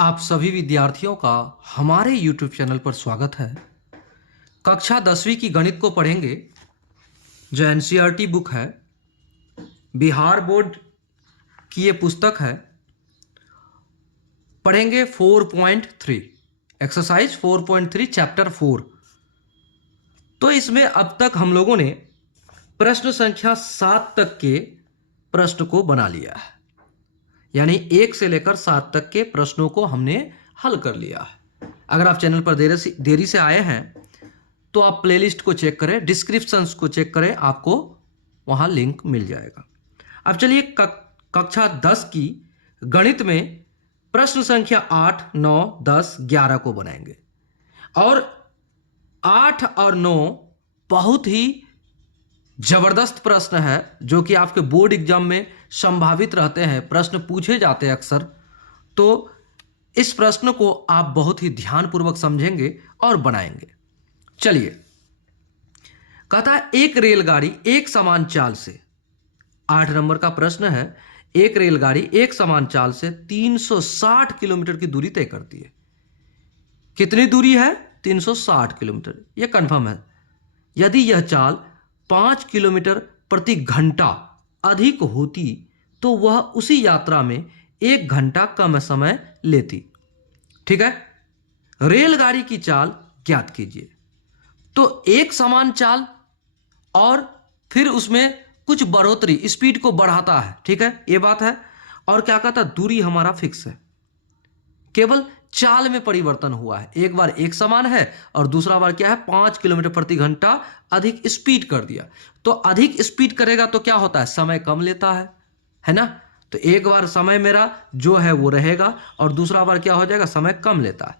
आप सभी विद्यार्थियों का हमारे YouTube चैनल पर स्वागत है। कक्षा 10वीं की गणित को पढ़ेंगे। जो NCERT बुक है, बिहार बोर्ड की ये पुस्तक है। पढ़ेंगे 4.3 एक्सरसाइज 4.3 चैप्टर 4। तो इसमें अब तक हम लोगों ने प्रश्न संख्या 7 तक के प्रश्न को बना लिया है, यानी 1 से लेकर 7 तक के प्रश्नों को हमने हल कर लिया है। अगर आप चैनल पर देरी से आए हैं तो आप प्लेलिस्ट को चेक करें, डिस्क्रिप्शंस को चेक करें, आपको वहां लिंक मिल जाएगा। अब चलिए कक्षा 10 की गणित में प्रश्न संख्या 8, 9, 10, 11 को बनाएंगे। और 8 और 9 बहुत ही जबरदस्त प्रश्न है जो कि आपके बोर्ड एग्जाम में संभावित रहते हैं, प्रश्न पूछे जाते हैं अक्सर। तो इस प्रश्न को आप बहुत ही ध्यानपूर्वक समझेंगे और बनाएंगे। चलिए, कहता है एक रेलगाड़ी एक समान चाल से, 8 नंबर का प्रश्न है। एक रेलगाड़ी एक समान चाल से 360 किलोमीटर की दूरी तय करती है। कितनी दूरी है? 360 किलोमीटर, यह कंफर्म है। यदि यह चाल 5 किलोमीटर प्रति घंटा अधिक होती तो वह उसी यात्रा में 1 घंटा कम समय लेती। ठीक है, रेलगाड़ी की चाल ज्ञात कीजिए। तो एक समान चाल और फिर उसमें कुछ बढ़ोतरी, स्पीड को बढ़ाता है। ठीक है, यह बात है। और क्या कहता है? दूरी हमारा फिक्स है, केवल चाल में परिवर्तन हुआ है। एक बार एक समान है और दूसरा बार क्या है? 5 किलोमीटर प्रति घंटा अधिक स्पीड कर दिया। तो अधिक स्पीड करेगा तो क्या होता है? समय कम लेता है ना। तो एक बार समय मेरा जो है वो रहेगा और दूसरा बार क्या हो जाएगा? समय कम लेता है।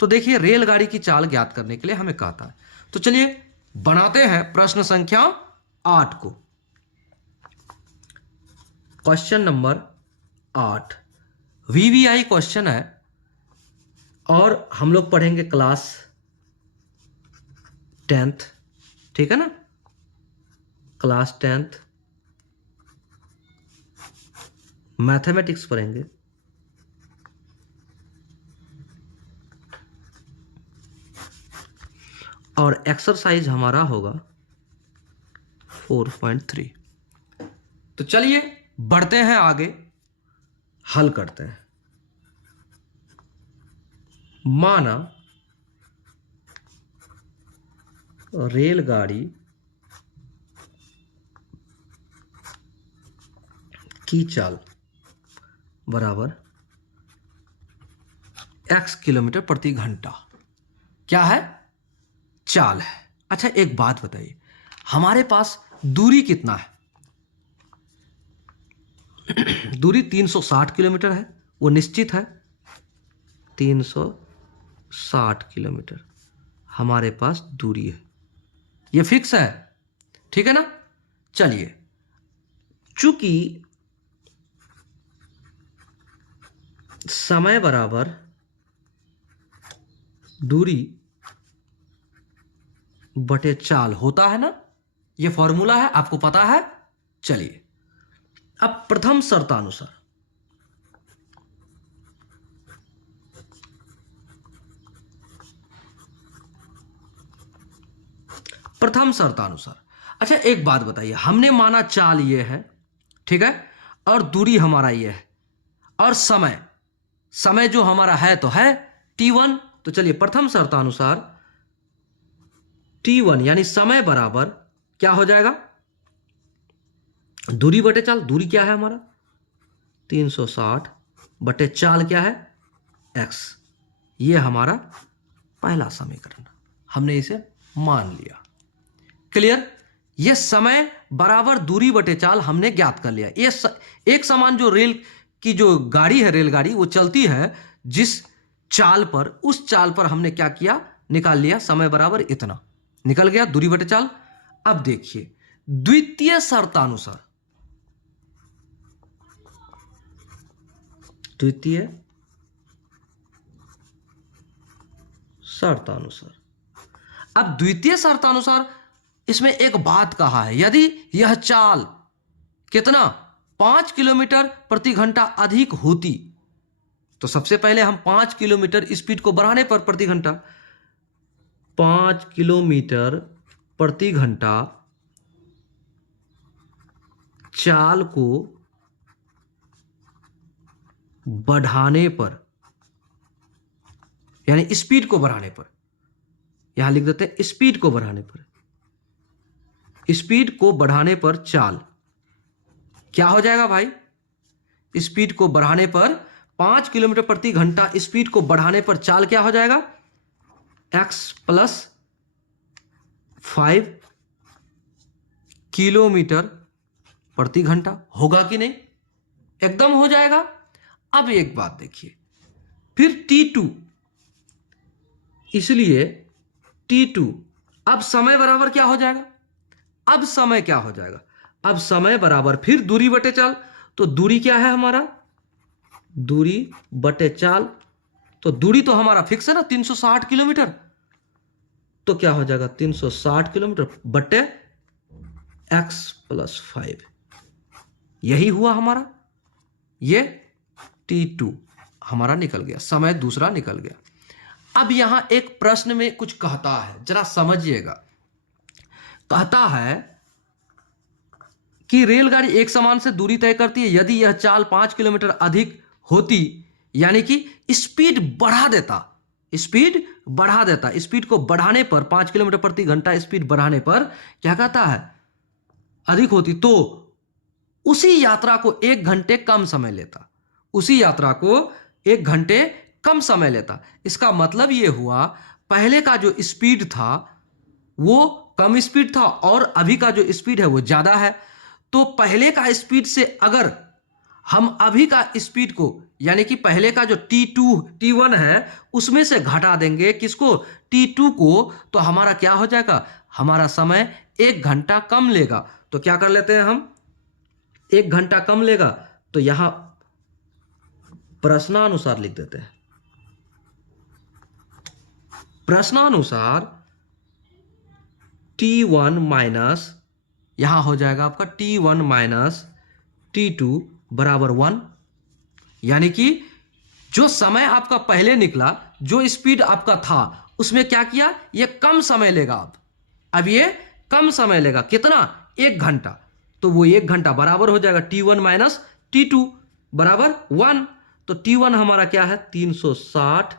तो देखिए, रेलगाड़ी की चाल ज्ञात करने के लिए हमें कहता है। तो चलिए बनाते हैं प्रश्न संख्या 8 को। क्वेश्चन नंबर 8 VVI क्वेश्चन है और हम लोग पढ़ेंगे क्लास 10th। ठीक है ना, क्लास 10th मैथमेटिक्स पढ़ेंगे। और एक्सरसाइज हमारा होगा 4.3। तो चलिए बढ़ते हैं आगे, हल करते हैं। माना रेलगाड़ी की चाल बराबर x किलोमीटर प्रति घंटा। क्या है? चाल है। अच्छा, एक बात बताइए, हमारे पास दूरी कितना है? दूरी 360 किलोमीटर है, वो निश्चित है। 360 किलोमीटर हमारे पास दूरी है, ये फिक्स है। ठीक है ना। चलिए, चूंकि समय बराबर दूरी बटे चाल होता है ना, ये फॉर्मूला है, आपको पता है। चलिए, अब प्रथम शर्तानुसार अच्छा एक बात बताइए, हमने माना चाल ये है, ठीक है, और दूरी हमारा ये है, और समय जो हमारा है तो है T1। तो चलिए, प्रथम शर्तानुसार T1 यानी समय बराबर क्या हो जाएगा? दूरी बटे चाल। दूरी क्या है हमारा? 360 बटे चाल क्या है? x। ये हमारा पहला समीकरण, हमने इसे मान लिया। क्लियर? ये समय बराबर दूरी बटे चाल हमने ज्ञात कर लिया। ये एक समान जो रेल की जो गाड़ी है, रेलगाड़ी, वो चलती है जिस चाल पर, उस चाल पर हमने क्या किया? निकाल लिया। समय बराबर इतना निकल गया, दूरी बटे चाल। अब देखिए, द्वितीय शर्तानुसार अब द्वितीय शर्तानुसार इसमें एक बात कहा है, यदि यह चाल कितना 5 किलोमीटर प्रति घंटा अधिक होती तो सबसे पहले हम 5 किलोमीटर स्पीड को बढ़ाने पर प्रति घंटा 5 किलोमीटर प्रति घंटा चाल को बढ़ाने पर, यानी स्पीड को बढ़ाने पर, यहां लिख देते हैं स्पीड को बढ़ाने पर, स्पीड को बढ़ाने पर चाल क्या हो जाएगा भाई? स्पीड को बढ़ाने पर 5 किलोमीटर प्रति घंटा स्पीड को बढ़ाने पर चाल क्या हो जाएगा? x + 5 किलोमीटर प्रति घंटा। होगा कि नहीं? एकदम हो जाएगा। अब एक बात देखिए, फिर t2, इसलिए t2, अब समय बराबर क्या हो जाएगा? अब समय क्या हो जाएगा? अब समय बराबर फिर दूरी बटे चाल। तो दूरी क्या है हमारा? दूरी बटे चाल। तो दूरी तो हमारा फिक्स है ना, 360 किलोमीटर। तो क्या हो जाएगा? 360 किलोमीटर बटे x + 5। यही हुआ हमारा, ये t2 हमारा निकल गया, समय दूसरा निकल गया। अब यहां एक प्रश्न में कुछ कहता है, जरा समझिएगा। कहता है कि रेलगाड़ी एक समान से दूरी तय करती है यदि यह चाल 5 किलोमीटर अधिक होती, यानी कि स्पीड बढ़ा देता, स्पीड बढ़ा देता, स्पीड को बढ़ाने पर 5 किलोमीटर प्रति घंटा स्पीड बढ़ाने पर क्या कहता है? अधिक होती, तो उसी यात्रा को 1 घंटे कम समय लेता, उसी यात्रा को 1 घंटे कम समय लेता। इसका मतलब यह हुआ, पहले का जो स्पीड था वो कम स्पीड था और अभी का जो स्पीड है वो ज्यादा है। तो पहले का स्पीड से अगर हम अभी का स्पीड को, यानी कि पहले का जो t2 t1 है उसमें से घटा देंगे किसको? t2 को, तो हमारा क्या हो जाएगा? हमारा समय 1 घंटा कम लेगा। तो क्या कर लेते हैं हम? 1 घंटा कम लेगा, तो यहां प्रश्नानुसार लिख देते हैं। प्रश्नानुसार t1 माइनस, यहां हो जाएगा आपका t1 माइनस t2 बराबर 1। यानी कि जो समय आपका पहले निकला, जो स्पीड आपका था, उसमें क्या किया? ये कम समय लेगा। अब ये कम समय लेगा, कितना? 1 घंटा। तो वो 1 घंटा बराबर हो जाएगा t1 माइनस t2 बराबर 1। तो t1 हमारा क्या है? 360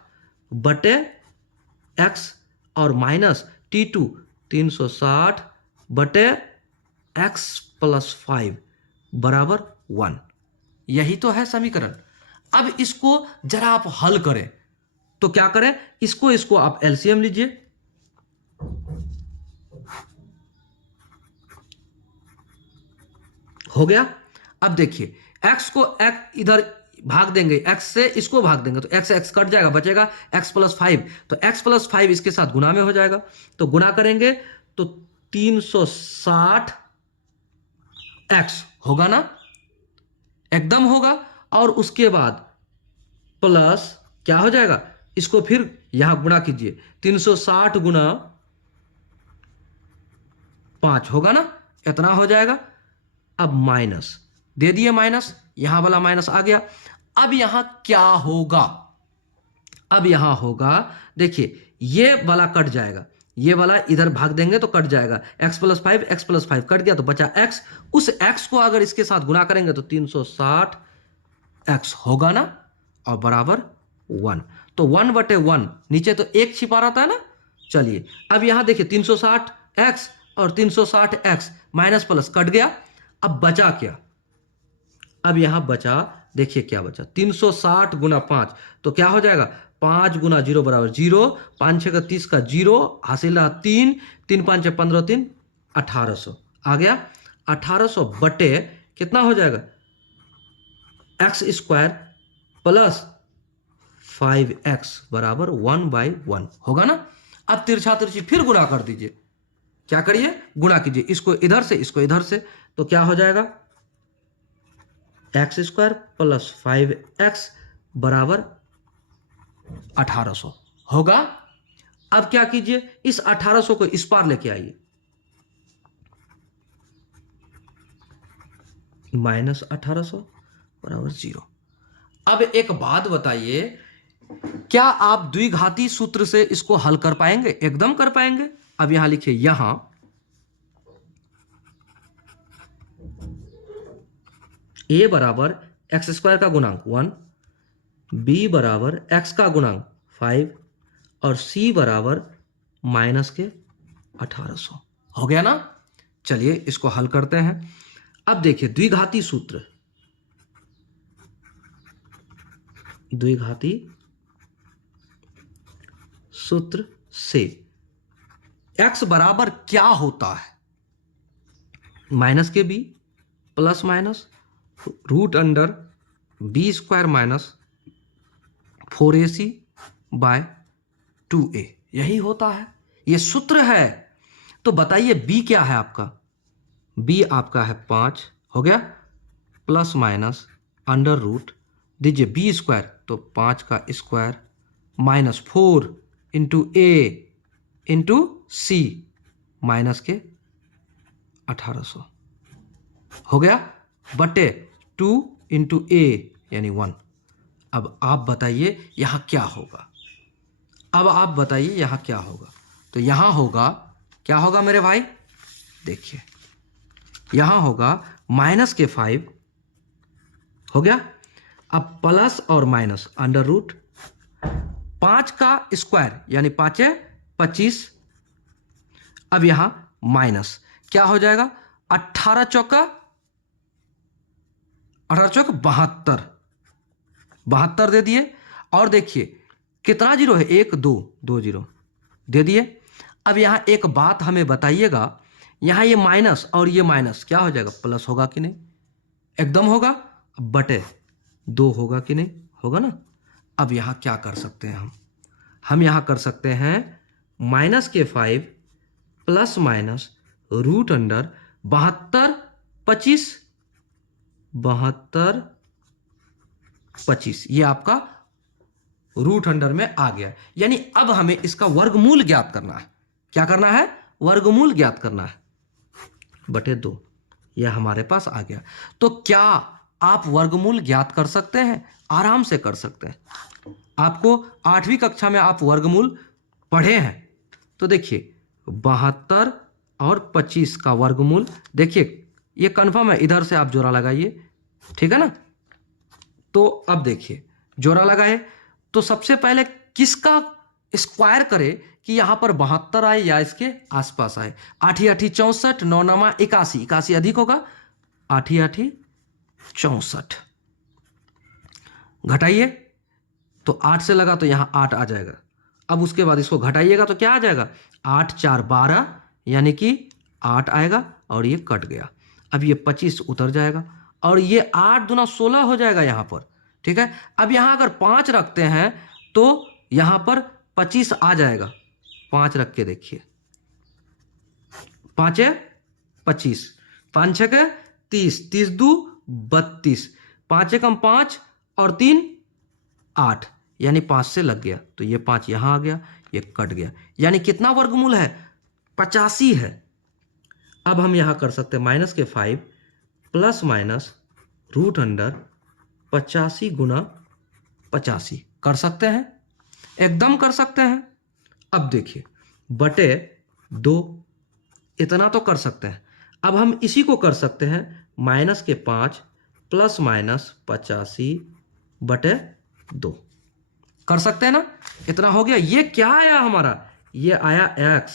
बटे x, और माइनस t2 360 बटे x + 5 बराबर 1। यही तो है समीकरण। अब इसको जरा आप हल करें, तो क्या करें? इसको आप एलसीएम लीजिए। हो गया। अब देखिए, x को x इधर भाग देंगे, x से इसको भाग देंगे तो x कट जाएगा, बचेगा x + 5। तो x + 5 इसके साथ गुना में हो जाएगा, तो गुना करेंगे तो 360 x होगा ना? एकदम होगा। और उसके बाद प्लस क्या हो जाएगा? इसको फिर यहां गुणा कीजिए, 360 गुना 5 होगा ना? इतना हो जाएगा। अब माइनस दे दिए, माइनस, यहां वाला माइनस आ गया। अब यहां क्या होगा? अब यहां होगा, देखिए ये वाला कट जाएगा, ये वाला इधर भाग देंगे तो कट जाएगा, x + 5, x + 5 कट गया तो बचा x। उस x को अगर इसके साथ गुना करेंगे तो 360 x होगा ना, और बराबर 1। तो 1/1, नीचे तो 1 छिपा रहता है ना। चलिए अब यहां देखिए, 360 x और 360 x, माइनस प्लस कट गया। अब बचा क्या? अब यहां बचा, देखिए क्या बचा, 360 गुना 5, तो क्या हो जाएगा? 5 गुना 0 बराबर 0, 5 6 का 30 का 0, हासिल 3, 3 5 15 3, 1800 आ गया। 1800 बटे कितना हो जाएगा? x² प्लस 5x बराबर 1/1 होगा ना। अब तिरछा तिरछी फिर गुणा कर दीजिए। क्या करिए? गुणा कीजिए, इसको इधर से, इसको इधर से, तो क्या हो जाएगा? x² प्लस 5x बराबर 1800 होगा। अब क्या कीजिए? इस 1800 को इस पार लेके आइए, -1800 बराबर 0। अब एक बात बताइए, क्या आप द्विघाती सूत्र से इसको हल कर पाएंगे? एकदम कर पाएंगे। अब यहां लिखिए, यहां a बराबर एक्स स्क्वायर का गुणांक 1, b बराबर x का गुणांक 5 और c बराबर माइनस के 1800। हो गया ना? चलिए इसको हल करते हैं। अब देखिए, द्विघाती सूत्र से x बराबर क्या होता है? माइनस के b plus minus root under b square minus 4ac by 2a, यही होता है, ये सूत्र है। तो बताइए b क्या है आपका? b आपका है 5, हो गया, प्लस माइनस अंडर रूट दीजिए b स्क्वायर, तो 5 का square minus 4 into a into c minus के 1800, हो गया, बटे 2 इंटू a यानी 1। अब आप बताइए यहां क्या होगा? अब आप बताइए यहां क्या होगा? तो यहां होगा, क्या होगा मेरे भाई? देखिए, यहां होगा माइनस के 5, हो गया, अब प्लस और माइनस अंडर रूट 5 का स्क्वायर यानी 5 25, अब यहां माइनस क्या हो जाएगा? 18 चौका 72, 72 दे दिए। और देखिए कितना जीरो है? 1 2 2 जीरो दे दिए। अब यहां एक बात हमें बताइएगा, यहां ये माइनस और ये माइनस क्या हो जाएगा? प्लस होगा कि नहीं? एकदम होगा, बटे 2 होगा कि नहीं? होगा ना। अब यहां क्या कर सकते हैं हम यहां कर सकते हैं माइनस के 5 प्लस माइनस रूट अंडर 72 25, ये आपका रूट अंडर में आ गया। यानी अब हमें इसका वर्गमूल ज्ञात करना है। क्या करना है? वर्गमूल ज्ञात करना है, बटे 2, यह हमारे पास आ गया। तो क्या आप वर्गमूल ज्ञात कर सकते हैं? आराम से कर सकते हैं। आपको 8वीं कक्षा में आप वर्गमूल पढ़े हैं। तो देखिए 72 और 25 का वर्गमूल, देखिए ये कन्फर्म है, इधर से आप जोड़ा लगाइए, ठीक है ना। तो अब देखिए जोड़ा लगाए तो सबसे पहले किसका स्क्वायर करे कि यहां पर 72 आए या इसके आसपास आए। 8 8 64, 9 9 81, 81 अधिक होगा, 8 8 64 घटाइए तो 8 से लगा तो यहां 8 आ जाएगा। अब उसके बाद इसको घटाइएगा तो क्या आ जाएगा? 8 4 12 यानी कि 8 आएगा और ये कट गया। अब ये 25 उतर जाएगा और ये 8 दूना 16 हो जाएगा यहां पर, ठीक है। अब यहां अगर 5 रखते हैं तो यहां पर 25 आ जाएगा। 5 रख के देखिए, 5 25, 5 6 30, 30 2 32, 5 एकम 5 और 3 8, यानी 5 से लग गया तो ये 5 यहां आ गया, ये कट गया। यानी कितना वर्गमूल है? 85 है। अब हम यहां कर सकते हैं माइनस के 5 प्लस माइनस रूट अंडर 85 गुना 85, कर सकते हैं, एकदम कर सकते हैं। अब देखिए बटे 2, इतना तो कर सकते हैं। अब हम इसी को कर सकते हैं माइनस के 5 प्लस माइनस 85 बटे 2, कर सकते हैं ना। इतना हो गया। ये क्या आया हमारा? ये आया x,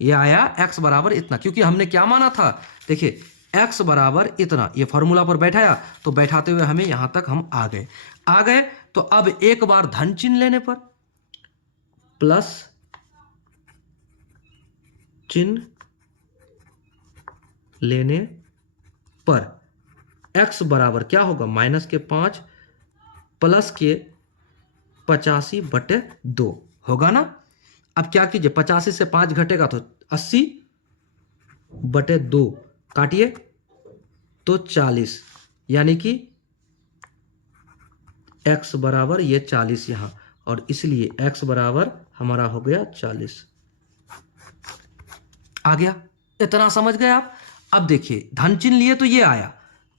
ये आया x बराबर इतना, क्योंकि हमने क्या माना था? देखिए x बराबर इतना, ये फॉर्मूला पर बैठाया तो बैठाते हुए हमें यहां तक हम आ गए। तो अब एक बार धन चिन्ह लेने पर, प्लस चिन्ह लेने पर x बराबर क्या होगा? माइनस के 5 प्लस के 85 बटे 2 होगा ना। अब क्या कीजिए, 85 से 5 घटेगा तो 80 बटे 2 काटिए तो 40, यानी कि x बराबर ये 40 यहां, और इसलिए x बराबर हमारा हो गया 40। आ गया, इतना समझ गए आप। अब देखिए धन चिन्ह लिए तो ये आया,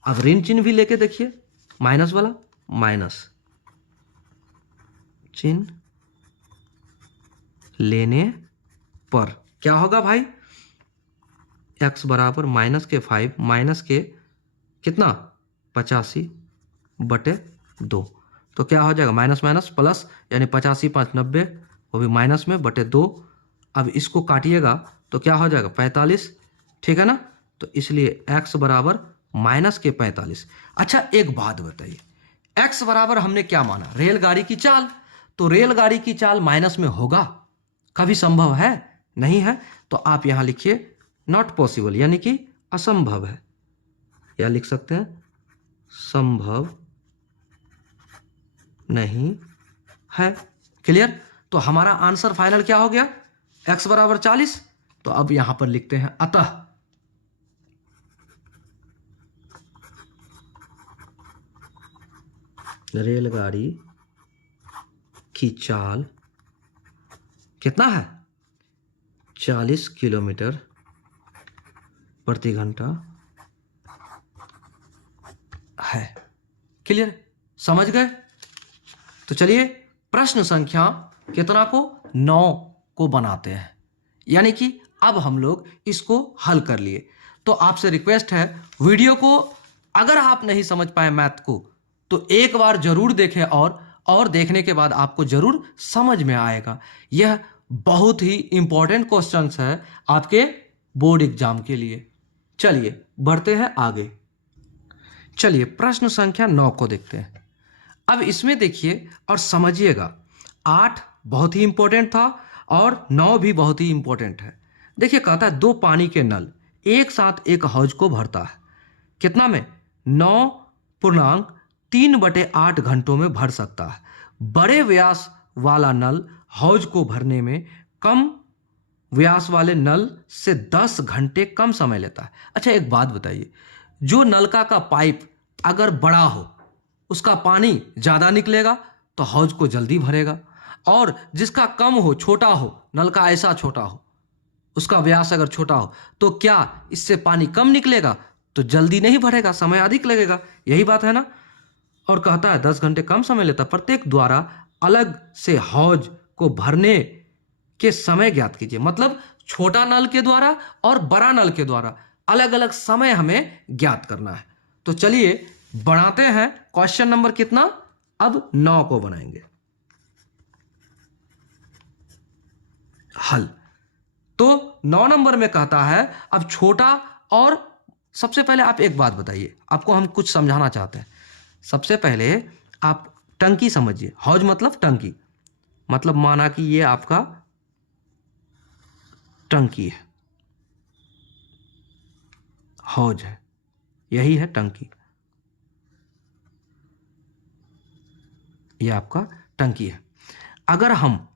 अब ऋण चिन्ह भी लेके देखिए, माइनस वाला माइनस चिन्ह लेने पर क्या होगा भाई, x बराबर -5 माइनस के कितना 85/2, तो क्या हो जाएगा माइनस माइनस प्लस, यानी 85 5 90, वो भी माइनस में बटे 2। अब इसको काटिएगा तो क्या हो जाएगा 45, ठीक है ना। तो इसलिए x बराबर -45। अच्छा एक बात बताइए, x बराबर हमने क्या माना, रेलगाड़ी की चाल, तो रेलगाड़ी की चाल माइनस में होगा, कभी संभव है नहीं है। तो आप यहां लिखिए नॉट पॉसिबल, यानी कि असंभव है, या लिख सकते हैं संभव नहीं है। क्लियर। तो हमारा आंसर फाइनल क्या हो गया, x बराबर 40। तो अब यहां पर लिखते हैं अतः रेलगाड़ी की चाल कितना है, 40 किलोमीटर प्रति घंटा है। क्लियर, समझ गए। तो चलिए प्रश्न संख्या कितना को 9 को बनाते हैं, यानी कि अब हम लोग इसको हल कर लिए। तो आपसे रिक्वेस्ट है, वीडियो को अगर आप नहीं समझ पाए मैथ को तो एक बार जरूर देखें, और देखने के बाद आपको जरूर समझ में आएगा। यह बहुत ही इंपॉर्टेंट क्वेश्चंस है आपके बोर्ड एग्जाम के लिए। चलिए बढ़ते हैं आगे। चलिए प्रश्न संख्या 9 को देखते हैं। अब इसमें देखिए और समझिएगा, 8 बहुत ही इंपॉर्टेंट था और 9 भी बहुत ही इंपॉर्टेंट है। देखिए कहता है 2 पानी के नल एक साथ एक हौज को भरता है, कितना में 9.3/8 घंटों में भर सकता है। बड़े व्यास वाला नल हौज को भरने में कम व्यास वाले नल से 10 घंटे कम समय लेता है। अच्छा एक बात बताइए, जो नलका का पाइप अगर बड़ा हो उसका पानी ज़्यादा निकलेगा तो हौज को जल्दी भरेगा, और जिसका कम हो, छोटा हो, नलका ऐसा छोटा हो, उसका व्यास अगर छोटा हो, तो क्या इससे पानी कम निकलेगा तो जल्दी नहीं भरेगा, समय अधिक लगेगा। यही बात है ना। और कहता है 10 घंटे कम समय लेता, प्रत्येक द्वारा अलग से हौज को भरने के समय ज्ञात कीजिए। मतलब छोटा नल के द्वारा और बड़ा नल के द्वारा अलग अलग समय हमें ज्ञात करना है। तो चलिए बनाते हैं क्वेश्चन नंबर कितना, अब 9 को बनाएंगे हल। तो 9 नंबर में कहता है अब छोटा, और सबसे पहले आप एक बात बताइए, आपको हम कुछ समझाना चाहते हैं। सबसे पहले आप टंकी समझिए, हौज मतलब टंकी, मतलब माना कि ये आपका टंकी है, हौज है, यही है टंकी, ये आपका टंकी है। अगर हम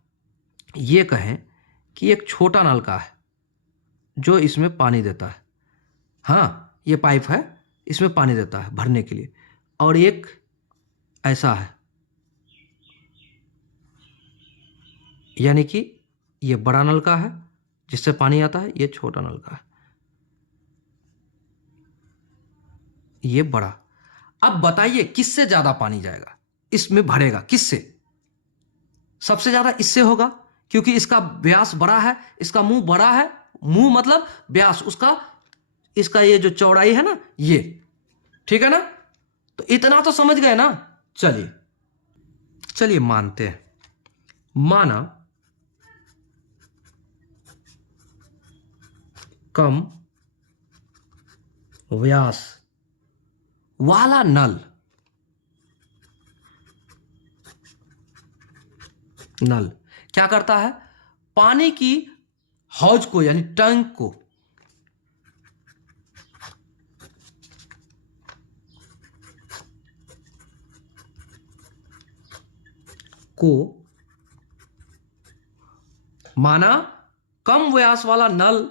ये कहें कि एक छोटा नलका है जो इसमें पानी देता है, हाँ ये पाइप है, इसमें पानी देता है भरने के लिए, और एक ऐसा है, यानी कि ये बड़ा नलका है जिससे पानी आता है, ये छोटा नलका है, ये बड़ा। अब बताइए किससे ज्यादा पानी जाएगा, इसमें भरेगा किससे, सबसे ज्यादा इससे होगा, क्योंकि इसका व्यास बड़ा है, इसका मुंह बड़ा है, मुंह मतलब व्यास उसका, इसका ये जो चौड़ाई है ना ये, ठीक है ना। तो इतना तो समझ गए ना। चलिए चलिए मानते हैं, माना कम व्यास वाला नल क्या करता है, पानी की हौज को यानी टैंक को माना कम व्यास वाला नल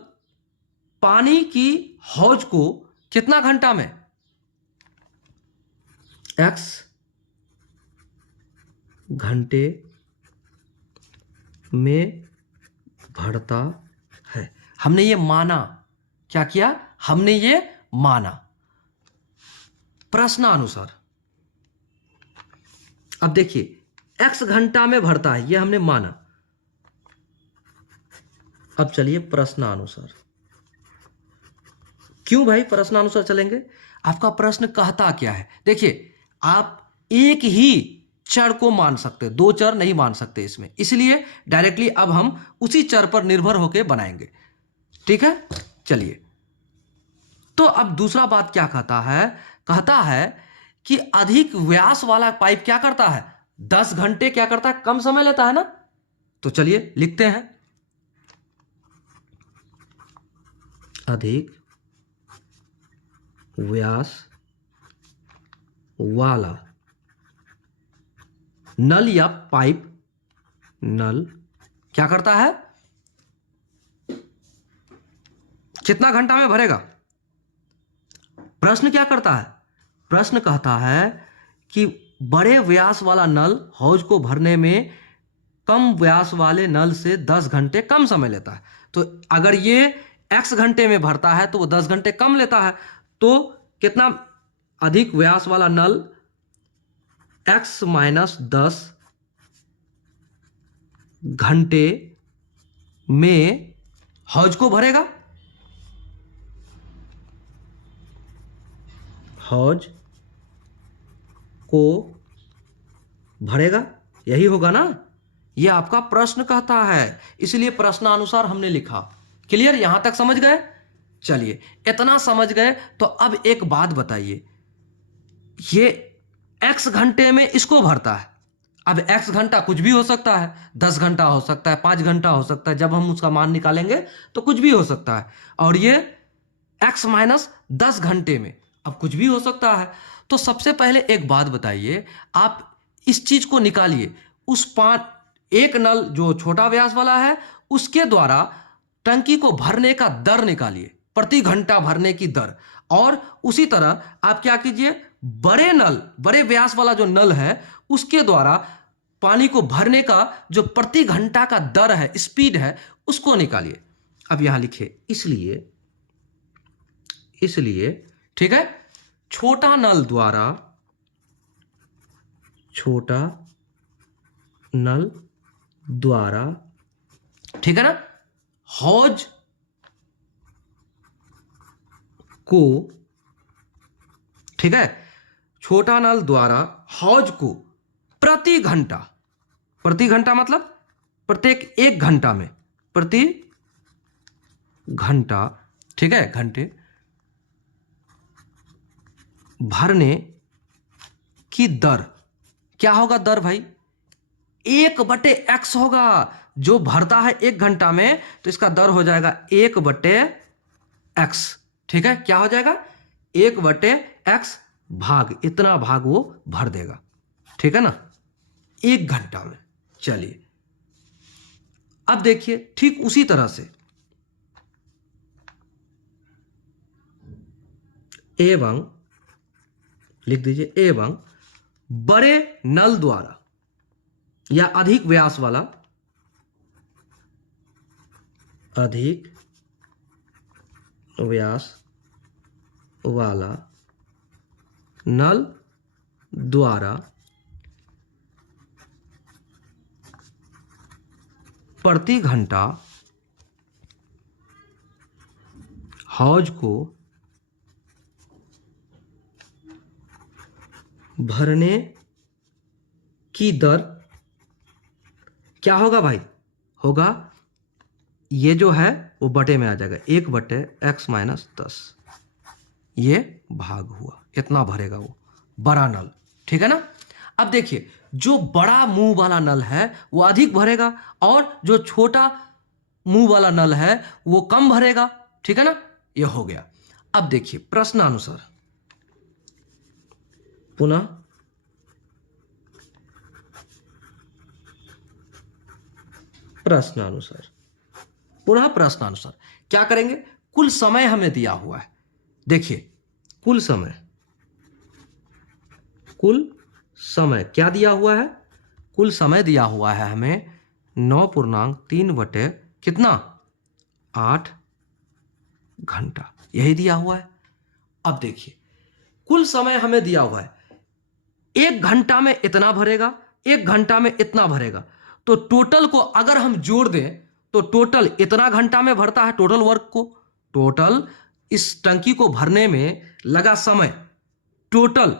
पानी की हौज को कितना घंटा में, x घंटे में भरता है। हमने ये माना, क्या किया, हमने ये माना प्रश्नानुसार। अब देखिए x घंटा में भरता है, ये हमने माना। अब चलिए प्रश्नानुसार। क्यों भाई प्रश्नानुसार चलेंगे? आपका प्रश्न कहता क्या है? देखिए, आप एक ही चर को मान सकते, दो चर नहीं मान सकते इसमें, इसलिए डायरेक्टली अब हम उसी चर पर निर्भर होकर बनाएंगे। ठीक है, चलिए। तो अब दूसरा बात क्या कहता है? कहता है कि अधिक व्यास वाला पाइप क्या करता है? 10 घंटे क्या करता है? कम समय लेता है ना। तो चलिए लिखते हैं, अधिक व्यास वाला नल या पाइप, नल क्या करता है? कितना घंटा में भरेगा? प्रश्न क्या करता है? प्रश्न कहता है कि बड़े व्यास वाला नल हौज को भरने में कम व्यास वाले नल से 10 घंटे कम समय लेता है। तो अगर ये x घंटे में भरता है तो वो 10 घंटे कम लेता है। तो कितना अधिक व्यास वाला नल x माइनस 10 घंटे में हौज को भरेगा, हौज को भरेगा, यही होगा ना। ये आपका प्रश्न कहता है, इसलिए प्रश्नानुसार हमने लिखा। क्लियर? यहां तक समझ गए? चलिए, इतना समझ गए तो अब एक बात बताइए, ये x घंटे में इसको भरता है। अब x घंटा कुछ भी हो सकता है, 10 घंटा हो सकता है, 5 घंटा हो सकता है, जब हम उसका मान निकालेंगे तो कुछ भी हो सकता है। और ये x माइनस 10 घंटे में अब कुछ भी हो सकता है। तो सबसे पहले एक बात बताइए, आप इस चीज को निकालिए, उस एक नल जो छोटा व्यास वाला है उसके द्वारा टंकी को भरने का दर निकालिए, प्रति घंटा भरने की दर। और उसी तरह आप क्या कीजिए, बड़े नल, बड़े व्यास वाला जो नल है उसके द्वारा पानी को भरने का जो प्रति घंटा का दर है, स्पीड है, उसको निकालिए। अब यहां लिखिए, इसलिए ठीक है, छोटा नल द्वारा ठीक है ना, हौज को, ठीक है, छोटा नल द्वारा हौज को प्रति घंटा मतलब प्रत्येक 1 घंटा में, प्रति घंटा, ठीक है, घंटे भरने की दर। क्या होगा दर भाई? 1/x होगा। जो भरता है 1 घंटा में तो इसका दर हो जाएगा 1/x। ठीक है, क्या हो जाएगा? 1/x भाग, इतना भाग वो भर देगा। ठीक है ना, 1 घंटा में। चलिए अब देखिए, ठीक उसी तरह से एवं लिख दीजिए, एवं बड़े नल द्वारा या अधिक व्यास वाला, अधिक व्यास वाला नल द्वारा प्रति घंटा हौज को भरने की दर क्या होगा भाई? होगा, ये जो है वो बटे में आ जाएगा, 1/x माइनस 10, ये भाग हुआ, इतना भरेगा वो बड़ा नल। ठीक है ना। अब देखिए, जो बड़ा मुंह वाला नल है वो अधिक भरेगा और जो छोटा मुंह वाला नल है वो कम भरेगा। ठीक है ना, ये हो गया। अब देखिए प्रश्नानुसार, पुनः प्रश्नानुसार क्या करेंगे? कुल समय हमें दिया हुआ है। देखिए, कुल समय क्या दिया हुआ है? कुल समय दिया हुआ है हमें 9.3 बटे कितना, 8 घंटा, यही दिया हुआ है। अब देखिए, कुल समय हमें दिया हुआ है, 1 घंटा में इतना भरेगा, 1 घंटा में इतना भरेगा। तो टोटल को अगर हम जोड़ दें तो टोटल इतना घंटा में भरता है टोटल वर्क को। टोटल इस टंकी को भरने में लगा समय, टोटल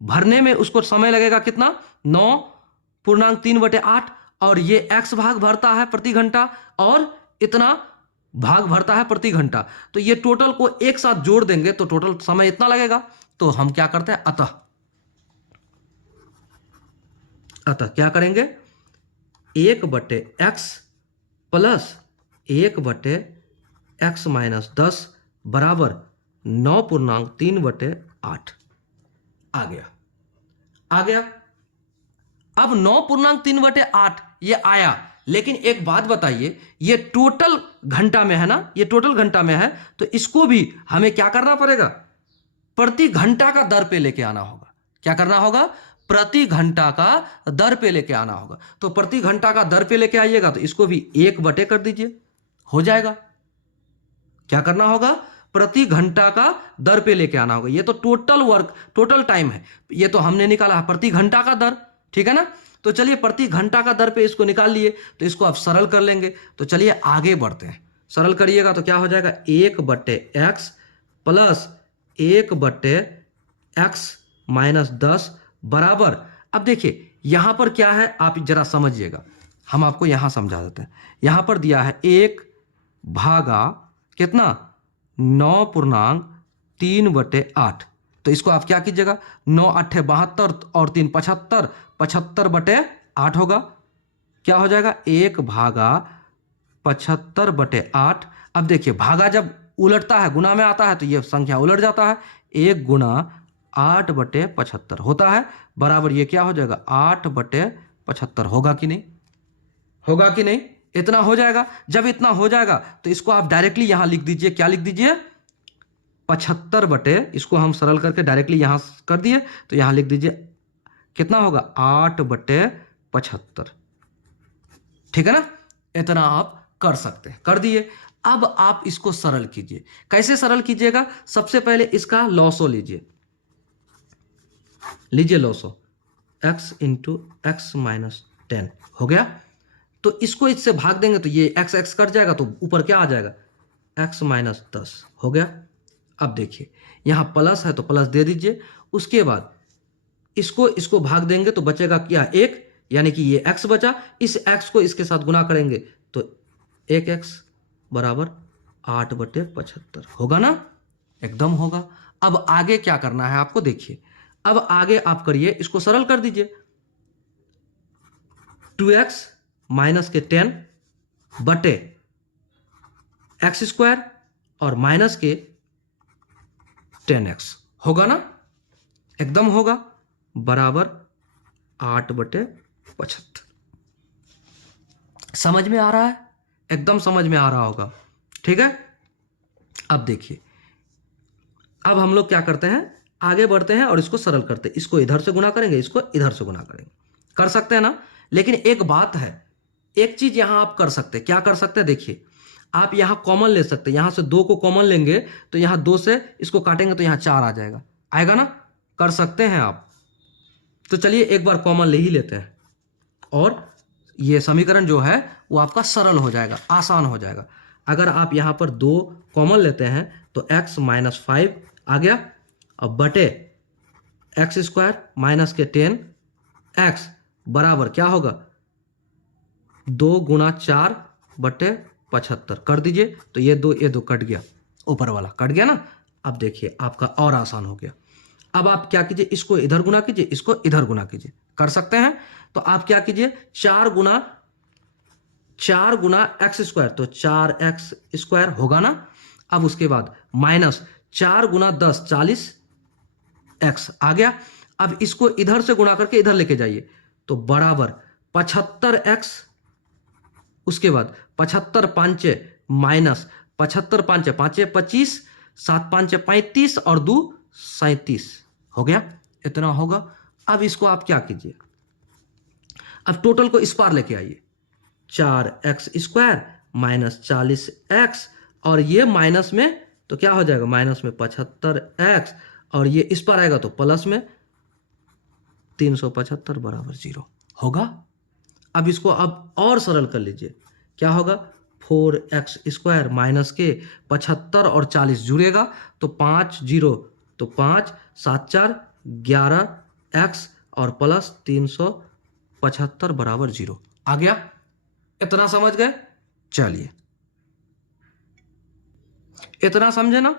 भरने में उसको समय लगेगा कितना, 9.3/8, और ये x भाग भरता है प्रति घंटा और इतना भाग भरता है प्रति घंटा। तो ये टोटल को एक साथ जोड़ देंगे तो टोटल समय इतना लगेगा। तो हम क्या करते हैं, अतः क्या करेंगे, 1/x प्लस 1/x माइनस 10 बराबर 9.3/8 आ गया। अब 9.3/8 ये आया, लेकिन एक बात बताइए, ये टोटल घंटा में है ना, ये टोटल घंटा में है, तो इसको भी हमें क्या करना पड़ेगा, प्रति घंटा का दर पे लेके आना होगा। क्या करना होगा, प्रति घंटा का दर पे लेके आना होगा। तो प्रति घंटा का दर पे लेके आइएगा तो इसको भी 1/, कर दीजिए, हो जाएगा। क्या करना होगा, प्रति घंटा का दर पे लेके आना होगा। ये तो टोटल वर्क, टोटल टाइम है, ये तो हमने निकाला है प्रति घंटा का दर, ठीक है ना। तो चलिए प्रति घंटा का दर पे इसको निकाल लिए, तो इसको आप सरल कर लेंगे। तो चलिए आगे बढ़ते हैं, सरल करिएगा तो क्या हो जाएगा, 1/x प्लस 1/x माइनस 10 बराबर, अब देखिए यहां पर क्या है आप जरा समझिएगा, हम आपको यहां समझा देते हैं। यहां पर दिया है 1 भागा कितना, 9.3/8। तो इसको आप क्या कीजिएगा, 9×8 72 और 3 75, 75/8 होगा। क्या हो जाएगा, 1 भागा 75/8। अब देखिए भागा जब उलटता है, गुना में आता है तो ये संख्या उलट जाता है, 1 गुना 8/75 होता है, बराबर ये क्या हो जाएगा, 8/75 होगा कि नहीं, होगा कि नहीं, इतना हो जाएगा। जब इतना हो जाएगा तो इसको आप डायरेक्टली यहां लिख दीजिए, क्या लिख दीजिए, 75 इसको हम सरल करके डायरेक्टली यहां कर दिए, तो यहां लिख दीजिए कितना होगा, 8/75, ठीक है ना। इतना आप कर सकते हैं, कर दिए। अब आप इसको सरल कीजिए। कैसे सरल कीजिएगा, सबसे पहले इसका लॉसो लीजिए lasso, x into x minus 10 हो गया। तो इसको इससे भाग देंगे तो ये x x कट जाएगा, तो ऊपर क्या आ जाएगा, x माइनस 10 हो गया। अब देखिए यहां प्लस है तो प्लस दे दीजिए, उसके बाद इसको भाग देंगे तो बचेगा क्या, 1, यानी कि ये x बचा, इस x को इसके साथ गुना करेंगे तो 1x बराबर 8/75 होगा ना, एकदम होगा। अब आगे क्या करना है आपको, देखिए अब आगे आप करिए, इसको सरल कर दीजिए, 2x माइनस के 10 बटे x² और माइनस के 10x होगा ना, एकदम होगा, बराबर 8/75। समझ में आ रहा है, एकदम समझ में आ रहा होगा, ठीक है। अब देखिए, अब हम लोग क्या करते हैं, आगे बढ़ते हैं और इसको सरल करते हैं। इसको इधर से गुना करेंगे, इसको इधर से गुना करेंगे, कर सकते हैं ना। लेकिन एक बात है, एक चीज यहां आप कर सकते हैं, क्या कर सकते हैं, देखिए आप यहां कॉमन ले सकते हैं, यहां से 2 को कॉमन लेंगे तो यहां 2 से इसको काटेंगे तो यहां 4 आ जाएगा, आएगा ना, कर सकते हैं आप। तो चलिए एक बार कॉमन ले ही लेते हैं और ये समीकरण जो है वो आपका सरल हो जाएगा, आसान हो जाएगा। अगर आप यहां पर 2 कॉमन लेते हैं तो x माइनस 5 आ गया, अब बटे x² माइनस के 10x बराबर क्या होगा, 2 गुना 4/75 कर दीजिए, तो ये 2 कट गया, ऊपर वाला कट गया ना। अब देखिए आपका और आसान हो गया। अब आप क्या कीजिए, इसको इधर गुना कीजिए, इसको इधर गुना कीजिए, कर सकते हैं। तो आप क्या कीजिए, 4 गुना x², तो 4x² होगा ना। अब उसके बाद माइनस 4 गुना 10 40x आ गया। अब इसको इधर से गुणा करके इधर लेके जाइए, तो बराबर 75x, उसके बाद 75 5 माइनस 75 5 5 25, 7 5 35 और 2 37 हो गया, इतना होगा। अब इसको आप क्या कीजिए, अब टोटल को इस पार लेके आइए, 4x² माइनस 40x और ये माइनस में तो क्या हो जाएगा, माइनस में 75x और ये इस पर आएगा तो प्लस में 375 बराबर 0 होगा। अब इसको अब और सरल कर लीजिए, क्या होगा 4x² माइनस के 75 और 40 जुड़ेगा तो 5 0, तो 5 7 4 11x और प्लस 375 बराबर 0 आ गया। इतना समझ गए? चलिए, इतना समझे ना?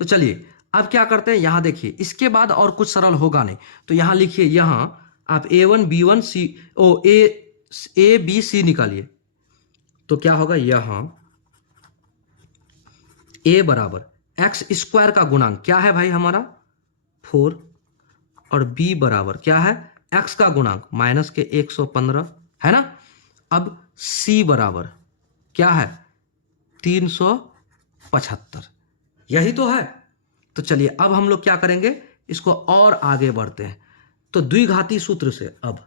तो चलिए अब क्या करते हैं, यहां देखिए इसके बाद और कुछ सरल होगा नहीं, तो यहां लिखिए, यहां आप a1 b1 c O a b c निकालिए, तो क्या होगा, यहां a बराबर x² का गुणांक क्या है भाई हमारा 4, और b बराबर क्या है x का गुणांक माइनस के 115 है ना। अब c बराबर क्या है 375, यही तो है। तो चलिए अब हम लोग क्या करेंगे, इसको और आगे बढ़ते हैं। तो द्विघाती सूत्र से अब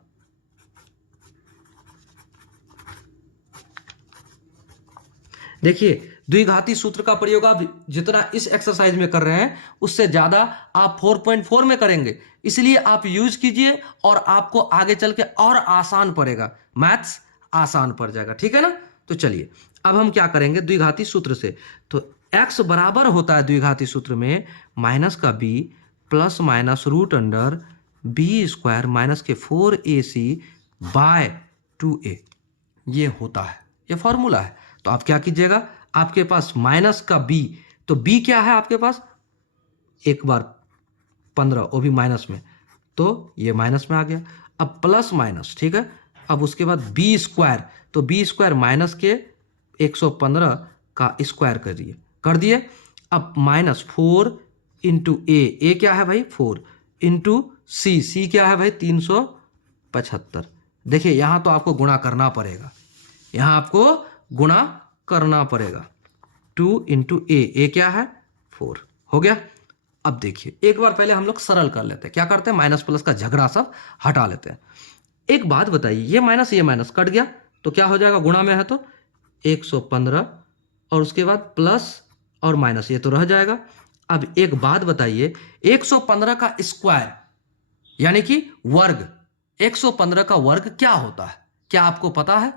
देखिए, द्विघाती सूत्र का प्रयोग आप जितना इस एक्सरसाइज में कर रहे हैं उससे ज्यादा आप 4.4 में करेंगे, इसलिए आप यूज कीजिए और आपको आगे चल के और आसान पड़ेगा, मैथ्स आसान पड़ जाएगा, ठीक है ना। तो चलिए अब हम क्या करेंगे द्विघाती सूत्र से, तो x बराबर होता है द्विघाती सूत्र में माइनस का b plus minus root under b² minus के 4ac बाय 2a, ये होता है, ये फॉर्मूला है। तो आप क्या कीजिएगा, आपके पास माइनस का b, तो b क्या है आपके पास, एक बार 15 वो भी माइनस में, तो ये माइनस में आ गया। अब प्लस माइनस, ठीक है, अब उसके बाद b², तो b² माइनस के 115 का स्क्वायर कर दिए। अब माइनस 4 इंटू ए क्या है भाई 4 इंटू सी क्या है भाई 375। देखिए यहां तो आपको गुणा करना पड़ेगा, यहां आपको गुणा करना पड़ेगा, 2 इंटू ए क्या है 4, हो गया। अब देखिए एक बार पहले हम लोग सरल कर लेते हैं, क्या करते हैं माइनस प्लस का झगड़ा सब हटा लेते हैं। एक बात बताइए, ये माइनस कट गया तो क्या हो जाएगा, गुणा में है तो 115 और उसके बाद प्लस और माइनस ये तो रह जाएगा। अब एक बात बताइए, 115 का स्क्वायर यानी कि वर्ग, 115 का वर्ग क्या होता है, क्या आपको पता है?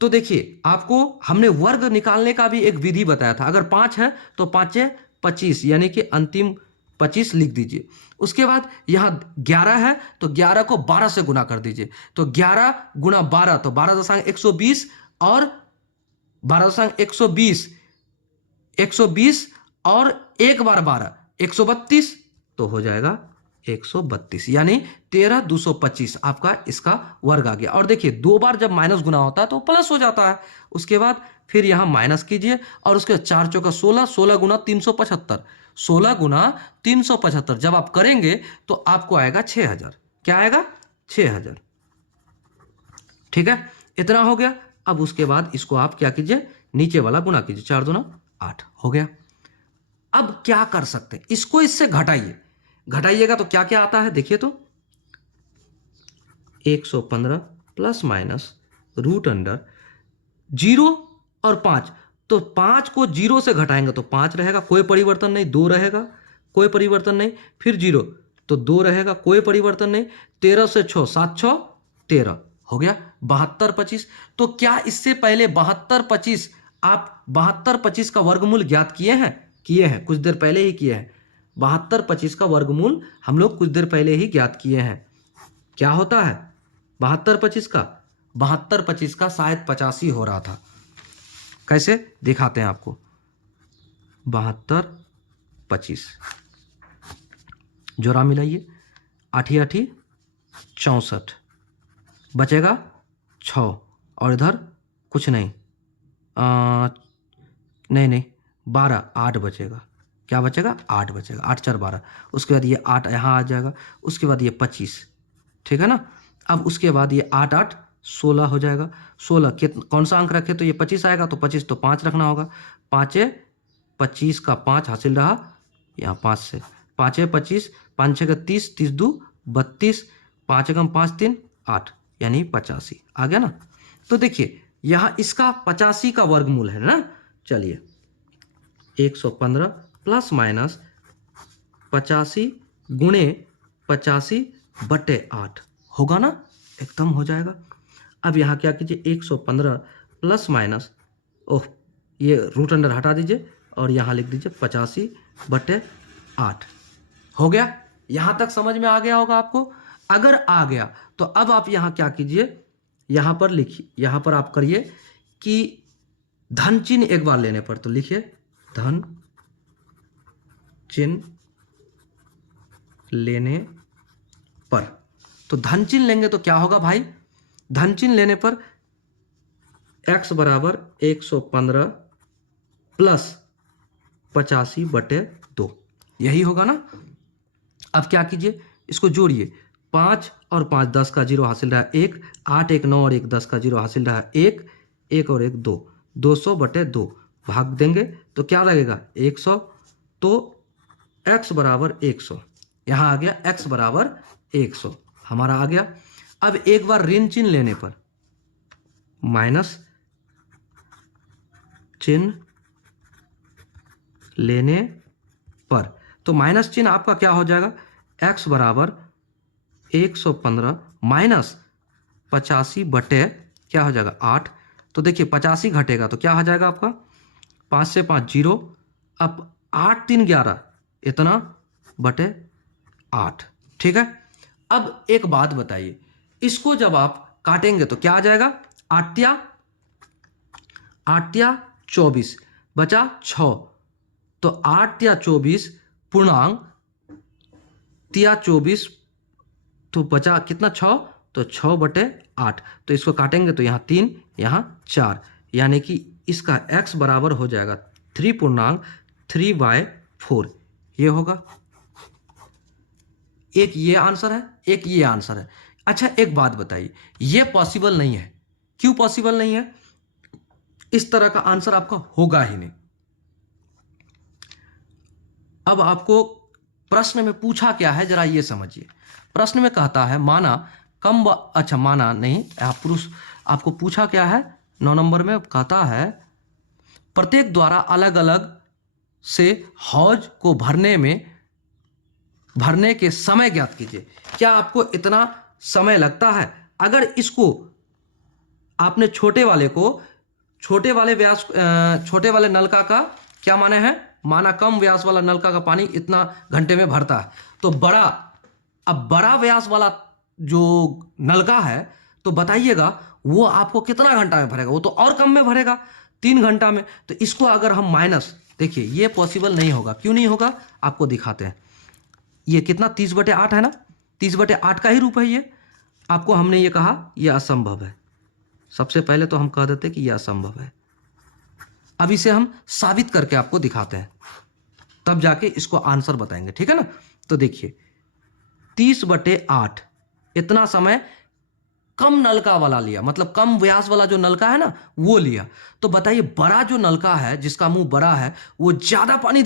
तो देखिए आपको हमने वर्ग निकालने का भी एक विधि बताया था, अगर 5 है तो 5 25 यानी कि अंतिम 25 लिख दीजिए। उसके बाद यहां 11 है तो 11 को 12 से गुना कर दीजिए, तो 11 गुना 12 तो 12.120 और 12.120 120 और एक बार 12 132, तो हो जाएगा 132 यानी 13,225 आपका इसका वर्ग आ गया। और देखिए दो बार जब माइनस गुना होता है तो प्लस हो जाता है, उसके बाद फिर यहां माइनस कीजिए और उसके 4 चौका 16, 16 गुना 375, 16 गुना 375 जब आप करेंगे तो आपको आएगा 6000, क्या आएगा 6000, ठीक है, इतना हो गया। अब उसके बाद इसको आप क्या कीजिए नीचे वाला गुना कीजिए, 4 दूना 8 हो गया। अब क्या कर सकते हैं, इसको इससे घटाइएगा तो क्या क्या आता है देखिए, तो 115 प्लस माइनस रूट अंडर 0 और 5, तो 5 को 0 से घटाएंगे तो 5 रहेगा, कोई परिवर्तन नहीं, 2 रहेगा, कोई परिवर्तन नहीं, फिर 0 तो 2 रहेगा, कोई परिवर्तन नहीं, 13 से 6 7 6 13 हो गया 72 25। तो क्या इससे पहले 72 25 आप 72 25 का वर्गमूल ज्ञात किए हैं कुछ देर पहले ही किए हैं, 72 25 का वर्गमूल हम लोग कुछ देर पहले ही ज्ञात किए हैं। क्या होता है 72 25 का, 72 25 का शायद 85 हो रहा था, कैसे दिखाते हैं आपको, 72 25 जोड़ा मिलाइए, 8 8 64 बचेगा 6 और इधर कुछ नहीं, नहीं 12 8 बचेगा, क्या बचेगा 8 बचेगा, 8 4 12, उसके बाद ये 8 यहाँ आ जाएगा, उसके बाद ये 25, ठीक है ना। अब उसके बाद ये 8 8 16 हो जाएगा, 16 कौन सा अंक रखे तो ये 25 आएगा, तो 25 तो 5 रखना होगा, 5 25 का 5 हासिल रहा यहाँ 5 से, 5 25 5 6 30 30 2 32, 5 एकम 5 3 8 यानी 85 आ गया ना। तो देखिए यहाँ इसका 85 का वर्गमूल है ना, चलिए 115 प्लस माइनस 85 गुणे 85 बटे 8 होगा ना, एकदम हो जाएगा। अब यहाँ क्या कीजिए, 115 प्लस माइनस, ओह ये रूट अंडर हटा दीजिए और यहाँ लिख दीजिए 85/8। हो गया? यहाँ तक समझ में आ गया होगा आपको। अगर आ गया तो अब आप यहाँ क्या कीजिए, यहाँ पर लिखिए, यहाँ पर आप करिए कि धन चिन्ह एक बार लेने पर, तो लिखिए धन चिन्ह लेने पर। तो धन चिन्ह लेंगे तो क्या होगा भाई, धन चिन्ह लेने पर x बराबर 115 प्लस 85/2, यही होगा ना। अब क्या कीजिए, इसको जोड़िए, 5 और 5 10 का 0 हासिल रहा 1, 8 1 9 और 1 10 का 0 हासिल रहा 1, 1 और 1 2, 200/2 भाग देंगे तो क्या लगेगा 100। तो x बराबर 100, यहाँ आ गया x बराबर 100 हमारा आ गया। अब एक बार ऋण चिन्ह लेने पर, माइनस चिन्ह लेने पर, तो माइनस चिन्ह आपका क्या हो जाएगा, x बराबर 115 माइनस 85 क्या हो जाएगा 8। तो देखिए 85 घटेगा तो क्या हो जाएगा आपका, 5 से 5 0, अब 8 3 11 इतना बटे 8। ठीक है। अब एक बात बताइए, इसको जब आप काटेंगे तो क्या आ जाएगा, 8 या 24 बचा 6, तो 8 या 24 पूर्णांक 24, तो बचा कितना 6, तो 6/8। तो इसको काटेंगे तो यहाँ 3 यहाँ 4, यानी कि इसका x बराबर हो जाएगा 3.3/4, ये होगा। एक ये आंसर है, एक ये आंसर है। अच्छा एक बात बताइए, ये पॉसिबल नहीं है, क्यों पॉसिबल नहीं है, इस तरह का आंसर आपका होगा ही नहीं। अब आपको प्रश्न में पूछा क्या है जरा ये समझिए। प्रश्न में कहता है माना अच्छा माना नहीं, पुरुष आपको पूछा क्या है 9 नंबर में, कहता है प्रत्येक द्वारा अलग अलग से हौज को भरने के समय ज्ञात कीजिए। क्या आपको इतना समय लगता है? अगर इसको आपने छोटे वाले नलका का क्या माने हैं, माना कम व्यास वाला नलका का पानी इतना घंटे में भरता है, तो बड़ा व्यास वाला जो नलका है तो बताइएगा वो आपको कितना घंटा में भरेगा, वो तो और कम में भरेगा 3 घंटा में। तो इसको अगर हम माइनस, देखिए ये पॉसिबल नहीं होगा, क्यों नहीं होगा आपको दिखाते हैं। ये कितना 30/8 है ना, 30/8 का ही रूप है ये। आपको हमने ये कहा ये असंभव है, सबसे पहले तो हम कह देते कि ये असंभव है। अब इसे हम साबित करके आपको दिखाते हैं, तब जाके इसको आंसर बताएंगे, ठीक है ना। तो देखिए 30/8 इतना समय कम नलका वाला लिया, मतलब कम व्यास वाला जो नलका है ना वो लिया। तो बताइए बड़ा जो नलका है जिसका मुंह बड़ा है वो ज्यादा पानी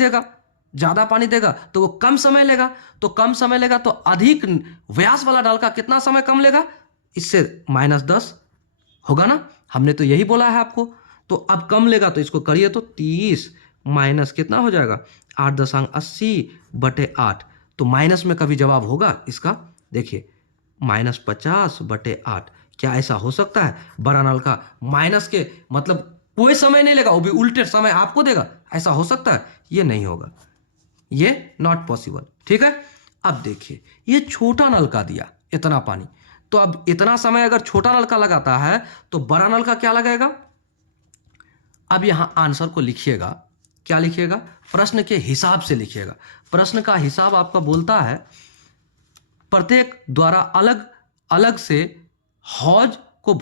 देगा तो वो कम समय लेगा, तो कम समय लेगा तो अधिक व्यास वाला नलका कितना समय कम लेगा, इससे -10 होगा ना, हमने तो यही बोला है आपको। तो अब कम लेगा तो इसको करिए तो 30 माइनस कितना हो जाएगा 8.80/8। तो माइनस में कभी जवाब होगा इसका, देखिए -50/8। क्या ऐसा हो सकता है, बड़ा नलका माइनस के मतलब कोई समय नहीं लेगा, वो भी उल्टे समय आपको देगा, ऐसा हो सकता है, ये नहीं होगा, ये नॉट पॉसिबल। ठीक है। अब देखिए ये छोटा नलका दिया इतना पानी, तो अब इतना समय अगर छोटा नलका लगाता है तो बड़ा नलका क्या लगाएगा। अब यहां आंसर को लिखिएगा, क्या लिखिएगा, प्रश्न के हिसाब से लिखिएगा। प्रश्न का हिसाब आपका बोलता है प्रत्येक द्वारा अलग अलग से हौज को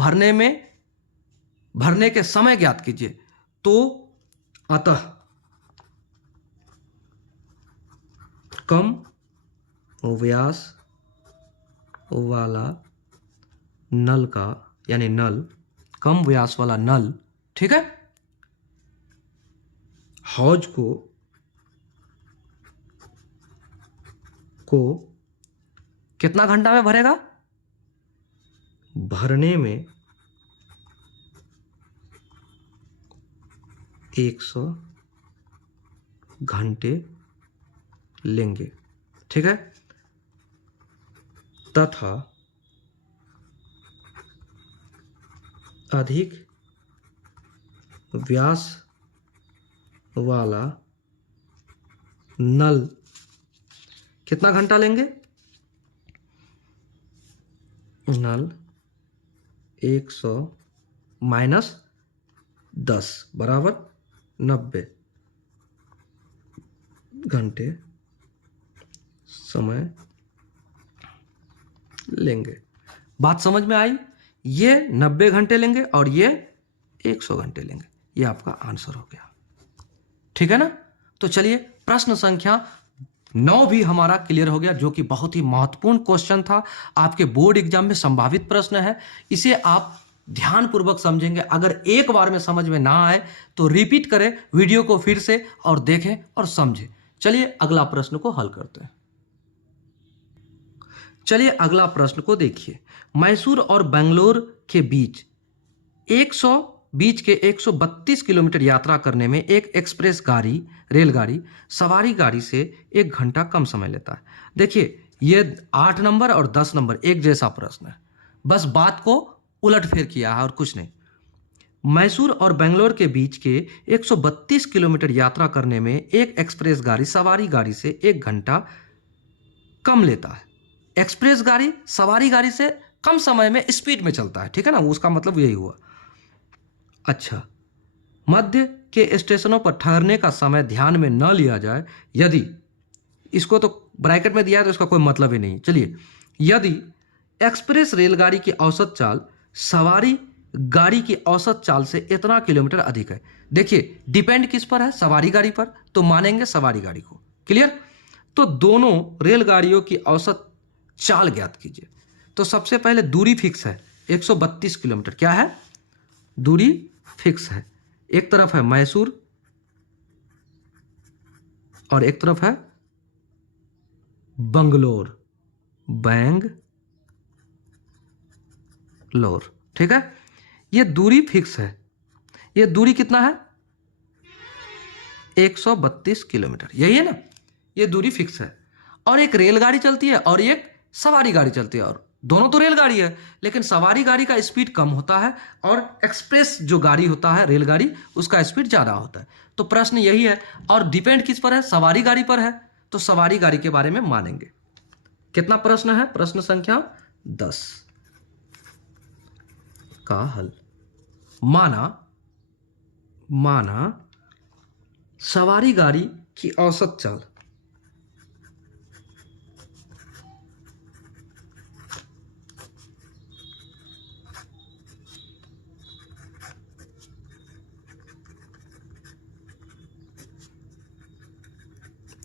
भरने के समय ज्ञात कीजिए। तो अतः कम व्यास वाला नल का, यानी नल, कम व्यास वाला नल, ठीक है, हौज को कितना घंटा में भरेगा, भरने में 100 घंटे लेंगे, ठीक है, तथा अधिक व्यास वाला नल कितना घंटा लेंगे? नल 100 माइनस 10 बराबर 90 घंटे समय लेंगे। बात समझ में आई? ये 90 घंटे लेंगे और ये 100 घंटे लेंगे। ये आपका आंसर हो गया। ठीक है ना? तो चलिए प्रश्न संख्या 9 भी हमारा क्लियर हो गया, जो कि बहुत ही महत्वपूर्ण क्वेश्चन था, आपके बोर्ड एग्जाम में संभावित प्रश्न है। इसे आप ध्यानपूर्वक समझेंगे। अगर एक बार में समझ में ना आए तो रिपीट करें वीडियो को फिर से और देखें और समझें। चलिए अगला प्रश्न को हल करते हैं। चलिए अगला प्रश्न को देखिए। मैसूर और बेंगलोर के बीच 132 किलोमीटर यात्रा करने में एक एक्सप्रेस गाड़ी रेलगाड़ी सवारी गाड़ी से 1 घंटा कम समय लेता है। देखिए ये 8 नंबर और 10 नंबर एक जैसा प्रश्न है, बस बात को उलटफेर किया है और कुछ नहीं। मैसूर और बेंगलोर के बीच के 132 किलोमीटर यात्रा करने में एक एक्सप्रेस गाड़ी सवारी गाड़ी से 1 घंटा कम लेता है। एक्सप्रेस गाड़ी सवारी गाड़ी से कम समय में स्पीड में चलता है, ठीक है ना? उसका मतलब यही हुआ। अच्छा, मध्य के स्टेशनों पर ठहरने का समय ध्यान में न लिया जाए यदि, इसको तो ब्रैकेट में दिया है तो इसका कोई मतलब ही नहीं। चलिए, यदि एक्सप्रेस रेलगाड़ी की औसत चाल सवारी गाड़ी की औसत चाल से इतना किलोमीटर अधिक है। देखिए डिपेंड किस पर है? सवारी गाड़ी पर, तो मानेंगे सवारी गाड़ी को। क्लियर? तो दोनों रेलगाड़ियों की औसत चाल ज्ञात कीजिए। तो सबसे पहले दूरी फिक्स है 132 किलोमीटर। क्या है? दूरी फिक्स है। एक तरफ है मैसूर और एक तरफ है बंगलोर, बैंगलोर, ठीक है? ये दूरी फिक्स है। ये दूरी कितना है? 132 किलोमीटर, यही है ना? ये दूरी फिक्स है। और एक रेलगाड़ी चलती है और एक सवारी गाड़ी चलती है, और दोनों तो रेलगाड़ी है, लेकिन सवारी गाड़ी का स्पीड कम होता है और एक्सप्रेस जो गाड़ी होता है रेलगाड़ी, उसका स्पीड ज़्यादा होता है। तो प्रश्न यही है। और डिपेंड किस पर है? सवारी गाड़ी पर है, तो सवारी गाड़ी के बारे में मानेंगे। कितना प्रश्न है? प्रश्न संख्या 10 का हल। माना सवारी गाड़ी की औसत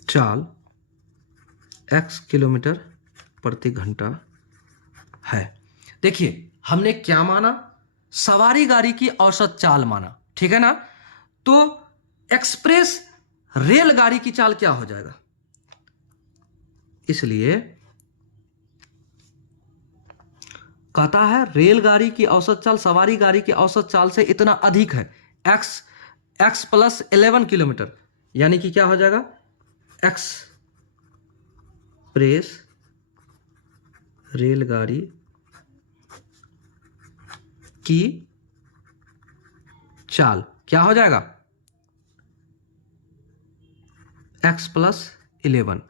चाल x किलोमीटर प्रति घंटा है। देखिए हमने क्या माना? सवारी गाड़ी की औसत चाल माना, ठीक है ना? तो एक्सप्रेस रेलगाड़ी की चाल क्या हो जाएगा? इसलिए कहता है रेलगाड़ी की औसत चाल सवारी गाड़ी की औसत चाल से इतना अधिक है, x प्लस 11 किलोमीटर, यानी कि क्या हो जाएगा? एक्सप्रेस रेलगाड़ी की चाल क्या हो जाएगा? x प्लस 11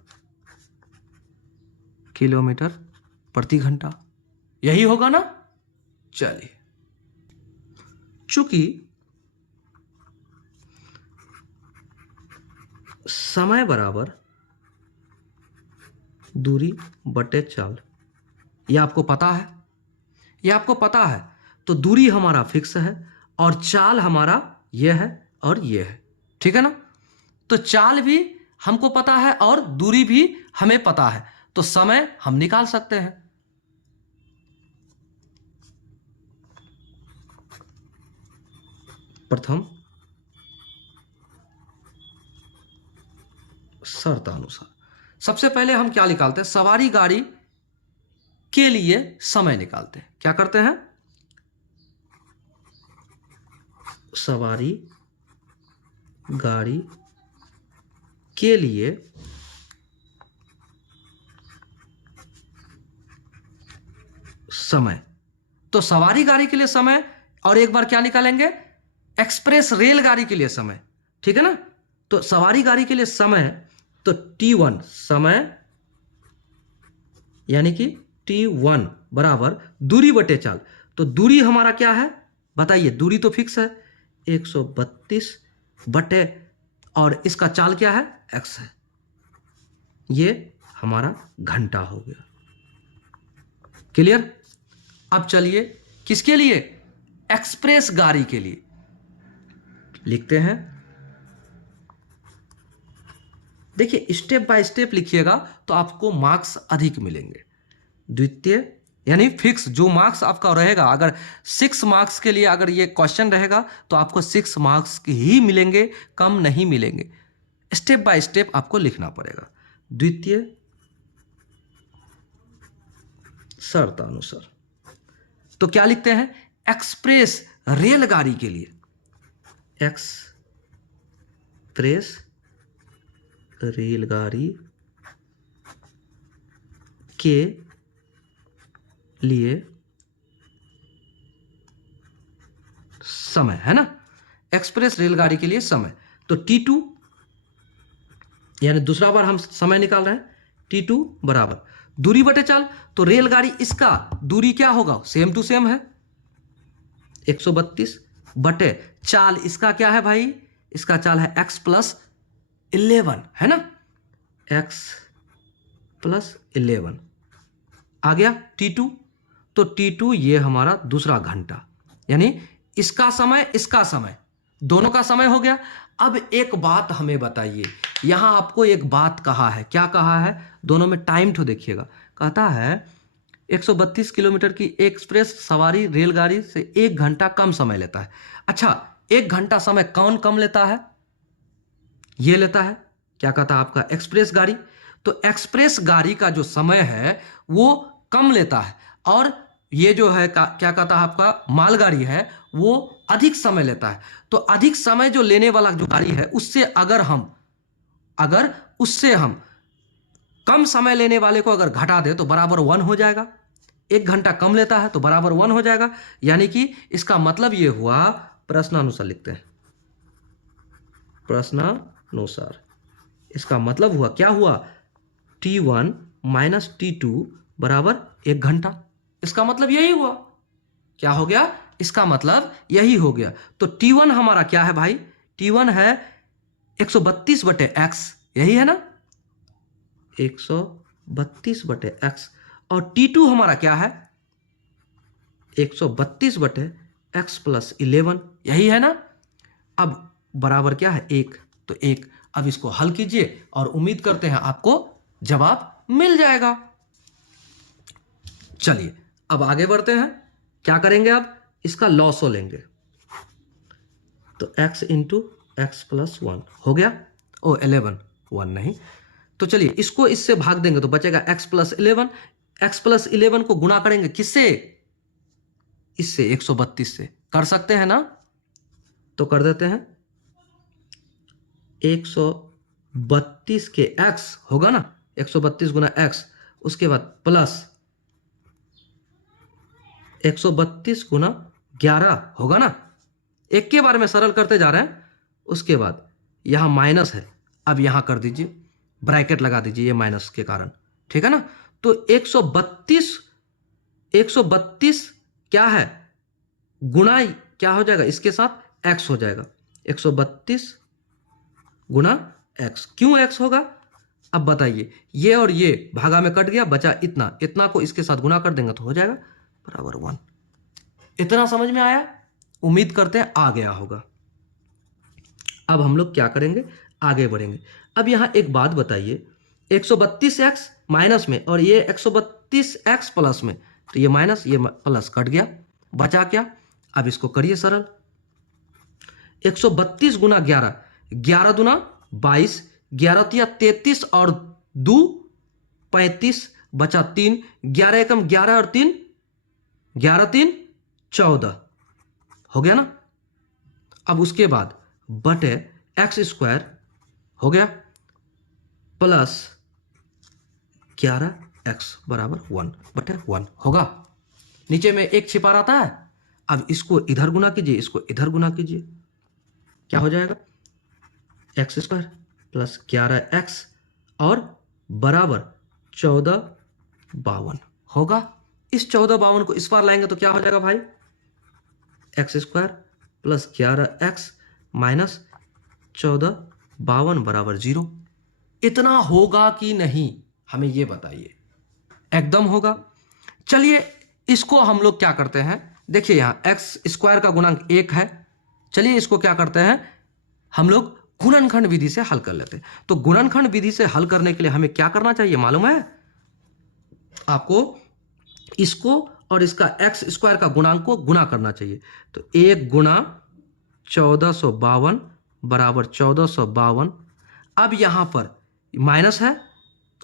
किलोमीटर प्रति घंटा, यही होगा ना? चलिए, चूंकि समय बराबर दूरी बटे चाल, ये आपको पता है, ये आपको पता है। तो दूरी हमारा फिक्स है और चाल हमारा ये है और ये है, ठीक है ना? तो चाल भी हमको पता है और दूरी भी हमें पता है, तो समय हम निकाल सकते हैं। प्रथम शर्त अनुसार सबसे पहले हम क्या निकालते हैं? सवारी गाड़ी के लिए समय निकालते हैं। क्या करते हैं? सवारी गाड़ी के लिए समय। तो सवारी गाड़ी के लिए समय और एक बार क्या निकालेंगे, एक्सप्रेस रेलगाड़ी के लिए समय, ठीक है ना। तो सवारी गाड़ी के लिए समय, तो T1 समय यानी कि T1 बराबर दूरी बटे चाल। तो दूरी हमारा क्या है बताइए, दूरी तो फिक्स है 132 बटे, और इसका चाल क्या है, x है। ये हमारा घंटा हो गया। क्लियर। अब चलिए किसके लिए, एक्सप्रेस गाड़ी के लिए लिखते हैं। देखिए स्टेप बाय स्टेप लिखिएगा तो आपको मार्क्स अधिक मिलेंगे। द्वितीय यानी फिक्स जो मार्क्स आपका रहेगा, अगर 6 मार्क्स के लिए अगर ये क्वेश्चन रहेगा तो आपको 6 मार्क्स ही मिलेंगे, कम नहीं मिलेंगे। स्टेप बाय स्टेप आपको लिखना पड़ेगा। द्वितीय शर्तानुसार तो क्या लिखते हैं, एक्सप्रेस रेलगाड़ी के लिए, एक्सप्रेस रेलगाड़ी के लिए समय, है ना, एक्सप्रेस रेलगाड़ी के लिए समय। तो T2 यानी दूसरा बार हम समय निकाल रहे हैं, T2 बराबर दूरी बटे चाल। तो रेलगाड़ी इसका दूरी क्या होगा, सेम टू सेम है 132 बटे चाल, इसका क्या है भाई, इसका चाल है x प्लस 11, है ना, x प्लस 11 आ गया T2। तो T2 ये हमारा दूसरा घंटा, यानी इसका समय इसका समय दोनों का समय हो गया। अब एक बात हमें बताइए, यहां आपको एक बात कहा है, क्या कहा है, दोनों में टाइम तो देखिएगा, कहता है 132 किलोमीटर की एक्सप्रेस सवारी रेलगाड़ी से 1 घंटा कम समय लेता है। अच्छा 1 घंटा समय कौन कम लेता है, ये लेता है, क्या कहता है आपका एक्सप्रेस गाड़ी। तो एक्सप्रेस गाड़ी का जो समय है वो कम लेता है, और ये जो है क्या कहता है आपका मालगाड़ी है वो अधिक समय लेता है। तो अधिक समय जो लेने वाला जो गाड़ी है उससे अगर उससे हम कम समय लेने वाले को अगर घटा दे तो बराबर 1 हो जाएगा। 1 घंटा कम लेता है तो बराबर 1 हो जाएगा, यानी कि इसका मतलब ये हुआ, प्रश्नानुसार लिखते हैं, प्रश्नानुसार इसका मतलब हुआ, क्या हुआ, T1 माइनस T2 बराबर 1 घंटा। इसका मतलब यही हुआ, क्या हो गया, इसका मतलब यही हो गया। तो T1 हमारा क्या है भाई, T1 है 132 बटे x, यही है ना, 132 बटे x, और T2 हमारा क्या है 132 बटे x प्लस 11, यही है ना। अब बराबर क्या है 1, तो 1। अब इसको हल कीजिए और उम्मीद करते हैं आपको जवाब मिल जाएगा। चलिए अब आगे बढ़ते हैं, क्या करेंगे, अब इसका लॉसो लेंगे। तो x इंटू एक्स प्लस 1 हो गया, ओ 11, 1 नहीं, तो चलिए इसको इससे भाग देंगे तो बचेगा x प्लस 11। x प्लस 11 को गुणा करेंगे किससे, इससे 132 से, कर सकते हैं ना, तो कर देते हैं। 132 के x होगा ना, 132 गुना x, उसके बाद प्लस 132 गुना 11 होगा ना, एक के बारे में सरल करते जा रहे हैं। उसके बाद यहां माइनस है, अब यहां कर दीजिए, ब्रैकेट लगा दीजिए ये माइनस के कारण, ठीक है ना। तो 132 क्या है, गुना क्या हो जाएगा, इसके साथ x हो जाएगा, 132 गुना x। क्यों x होगा, अब बताइए, ये और ये भागा में कट गया, बचा इतना, इतना को इसके साथ गुना कर देंगे तो हो जाएगा बराबर 1। इतना समझ में आया, उम्मीद करते हैं आ गया होगा। अब हम लोग क्या करेंगे, आगे बढ़ेंगे। अब यहां एक बात बताइए, 132x माइनस में और ये 132x प्लस में, तो ये माइनस ये प्लस कट गया, बचा क्या, अब इसको करिए सरल। 132 गुना 11, 11 दुना 22, 11 तिया 33 और 2 35, बचा 3, 11 एकम 11 और 3 11 3 14 हो गया ना। अब उसके बाद बटे एक्स स्क्वायर हो गया प्लस 11x बराबर 1 बटे 1 होगा। नीचे में एक छिपा रहता है, अब इसको इधर गुना कीजिए, इसको इधर गुना कीजिए, क्या हो जाएगा? एक्स स्क्वायर प्लस 11x और बराबर 1452 होगा। इस 1452 को इस बार लाएंगे तो क्या हो जाएगा भाई? X square plus 11x minus 1452 बराबर 0। इतना होगा कि नहीं, हमें ये बताइए। एकदम होगा। चलिए इसको हम लोग क्या करते हैं, देखिए यहाँ एक्स स्क्वायर का गुणांक 1 है। चलिए इसको क्या करते हैं, हम लोग गुणनखंड विधि से हल कर लेते हैं। तो गुणनखंड विधि से हल करने के लिए हमें क्या करना चाहिए मालूम है आपको? इसको और इसका एक्स स्क्वायर का गुणांक को गुणा करना चाहिए। तो 1 गुणा 1452 बराबर 1452। अब यहां पर माइनस है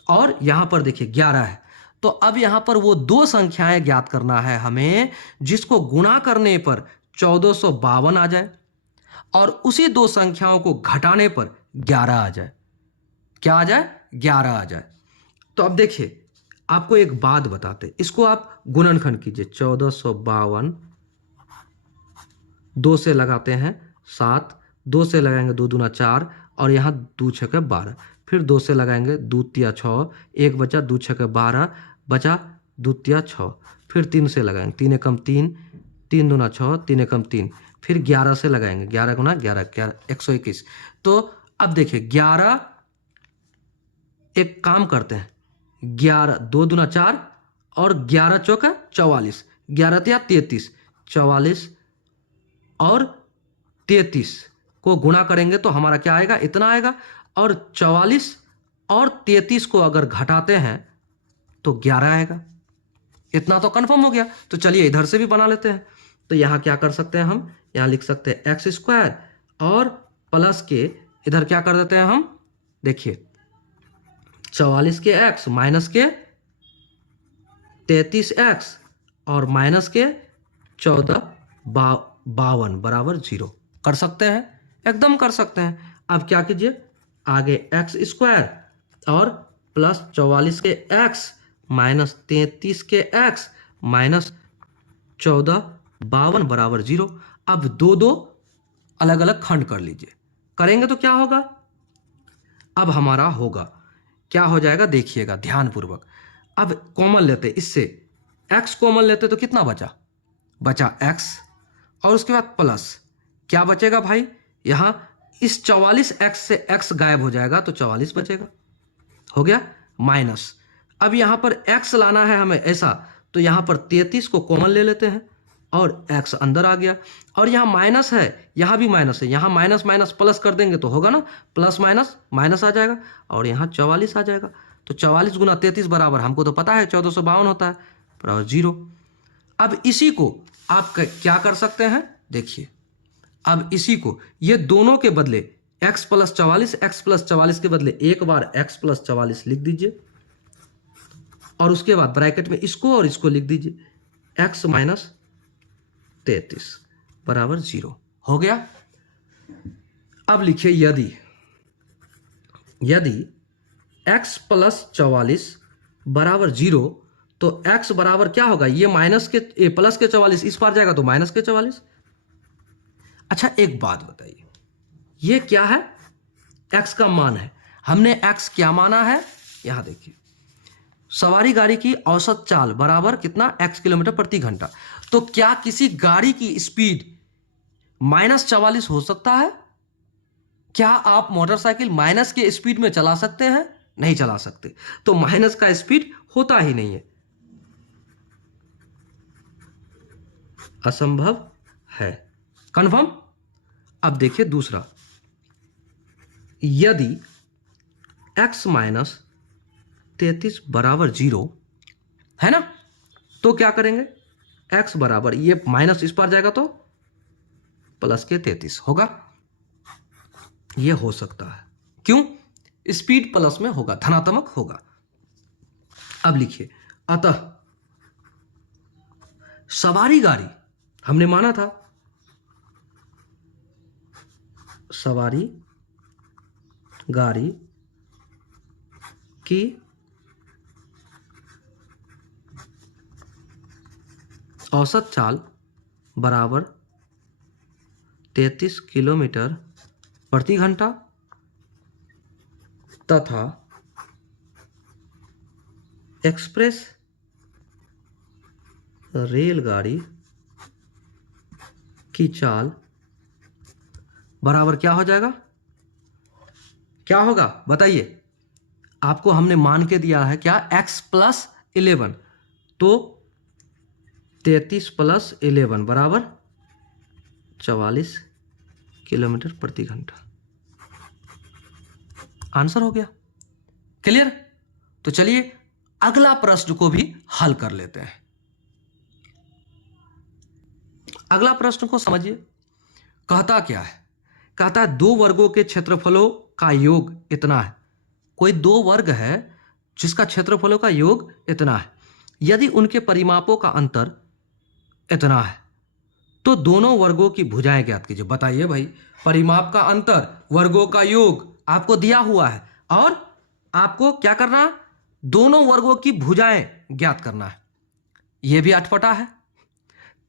और यहां पर देखिए 11 है। तो अब यहां पर वो दो संख्याएं ज्ञात करना है हमें जिसको गुणा करने पर 1452 आ जाए और उसी दो संख्याओं को घटाने पर 11 आ जाए। क्या आ जाए? 11 आ जाए। तो अब देखिए आपको एक बात बताते, इसको आप गुणनखंड कीजिए। 1452 2 से लगाते हैं 7, 2 से लगाएंगे 2 दूना 4 और यहाँ 2 छके 12, फिर 2 से लगाएंगे 2 तिया 6, 1 बचा, 2 छके 12 बचा, 2 तिया 6, फिर 3 से लगाएंगे 3 एकम 3, 3 दूना 6, 3 एकम 3, फिर 11 से लगाएंगे 11 गुना 11 121। तो अब देखिए 11, एक काम करते हैं 11 2 दूना 4 और 11 चौका 44, 11 तिया 33, 44 और 33 को गुणा करेंगे तो हमारा क्या आएगा? इतना आएगा। और 44 और 33 को अगर घटाते हैं तो 11 आएगा। इतना तो कंफर्म हो गया। तो चलिए इधर से भी बना लेते हैं। तो यहां क्या कर सकते हैं हम? यहां लिख सकते हैं एक्स स्क्वायर और प्लस के इधर क्या कर देते हैं हम? देखिए 44 के एक्स माइनस के 33x और माइनस के 1452 बराबर 0 कर सकते हैं, एकदम कर सकते हैं। अब क्या कीजिए, आगे एक्स स्क्वायर और प्लस 44 के x माइनस 33 के x माइनस 1452 बराबर 0। अब दो दो अलग अलग खंड कर लीजिए, करेंगे तो क्या होगा? अब हमारा होगा, क्या हो जाएगा देखिएगा ध्यानपूर्वक। अब कॉमन लेते, इससे x कॉमन लेते तो कितना बचा? बचा x और उसके बाद प्लस क्या बचेगा भाई? यहां इस 44x से x गायब हो जाएगा तो 44 बचेगा, हो गया। माइनस अब यहां पर x लाना है हमें ऐसा, तो यहां पर 33 को कॉमन ले लेते हैं और x अंदर आ गया। और यहां माइनस है, यहां भी माइनस है, यहां माइनस माइनस प्लस कर देंगे तो होगा ना, प्लस माइनस माइनस आ जाएगा और यहां 44 आ जाएगा। तो 44 गुना 33 बराबर, हमको तो पता है 1452 होता है, बराबर 0। अब इसी को आप क्या कर सकते हैं, देखिए अब इसी को ये दोनों के बदले x प्लस 44, x प्लस 44 के बदले एक बार x प्लस 44 लिख दीजिए और उसके बाद ब्रैकेट में इसको और इसको लिख दीजिए x माइनस 33 बराबर 0 हो गया। अब लिखिए यदि x प्लस 44 बराबर 0 तो x बराबर क्या होगा? ये माइनस के प्लस के 44 इस पार जाएगा तो माइनस के 44। अच्छा एक बात बताइए, ये क्या है? x का मान है। हमने x क्या माना है? यहां देखिए सवारी गाड़ी की औसत चाल बराबर कितना? x किलोमीटर प्रति घंटा। तो क्या किसी गाड़ी की स्पीड माइनस 44 हो सकता है? क्या आप मोटरसाइकिल माइनस के स्पीड में चला सकते हैं? नहीं चला सकते। तो माइनस का स्पीड होता ही नहीं है, असंभव है। कन्फर्म। अब देखिए दूसरा, यदि x माइनस 33 बराबर 0 है ना, तो क्या करेंगे? x बराबर ये माइनस इस पार जाएगा तो प्लस के 33 होगा। ये हो सकता है, क्यों? स्पीड प्लस में होगा, धनात्मक होगा। अब लिखिए, अतः सवारी गाड़ी हमने माना था, सवारी गाड़ी की औसत चाल बराबर 33 किलोमीटर प्रति घंटा तथा एक्सप्रेस रेलगाड़ी की चाल बराबर क्या हो जाएगा, क्या होगा बताइए। आपको हमने मान के दिया है क्या, x प्लस 11, तो 33 प्लस 11 बराबर 44 किलोमीटर प्रति घंटा। आंसर हो गया, क्लियर। तो चलिए अगला प्रश्न को भी हल कर लेते हैं। अगला प्रश्न को समझिए, कहता क्या है, कहता है दो वर्गों के क्षेत्रफलों का योग इतना है। कोई दो वर्ग है जिसका क्षेत्रफलों का योग इतना है, यदि उनके परिमापों का अंतर इतना है तो दोनों वर्गों की भुजाएं ज्ञात कीजिए। बताइए भाई, परिमाप का अंतर, वर्गों का योग आपको दिया हुआ है और आपको क्या करना है, दोनों वर्गों की भुजाएं ज्ञात करना है। यह भी अटपटा है।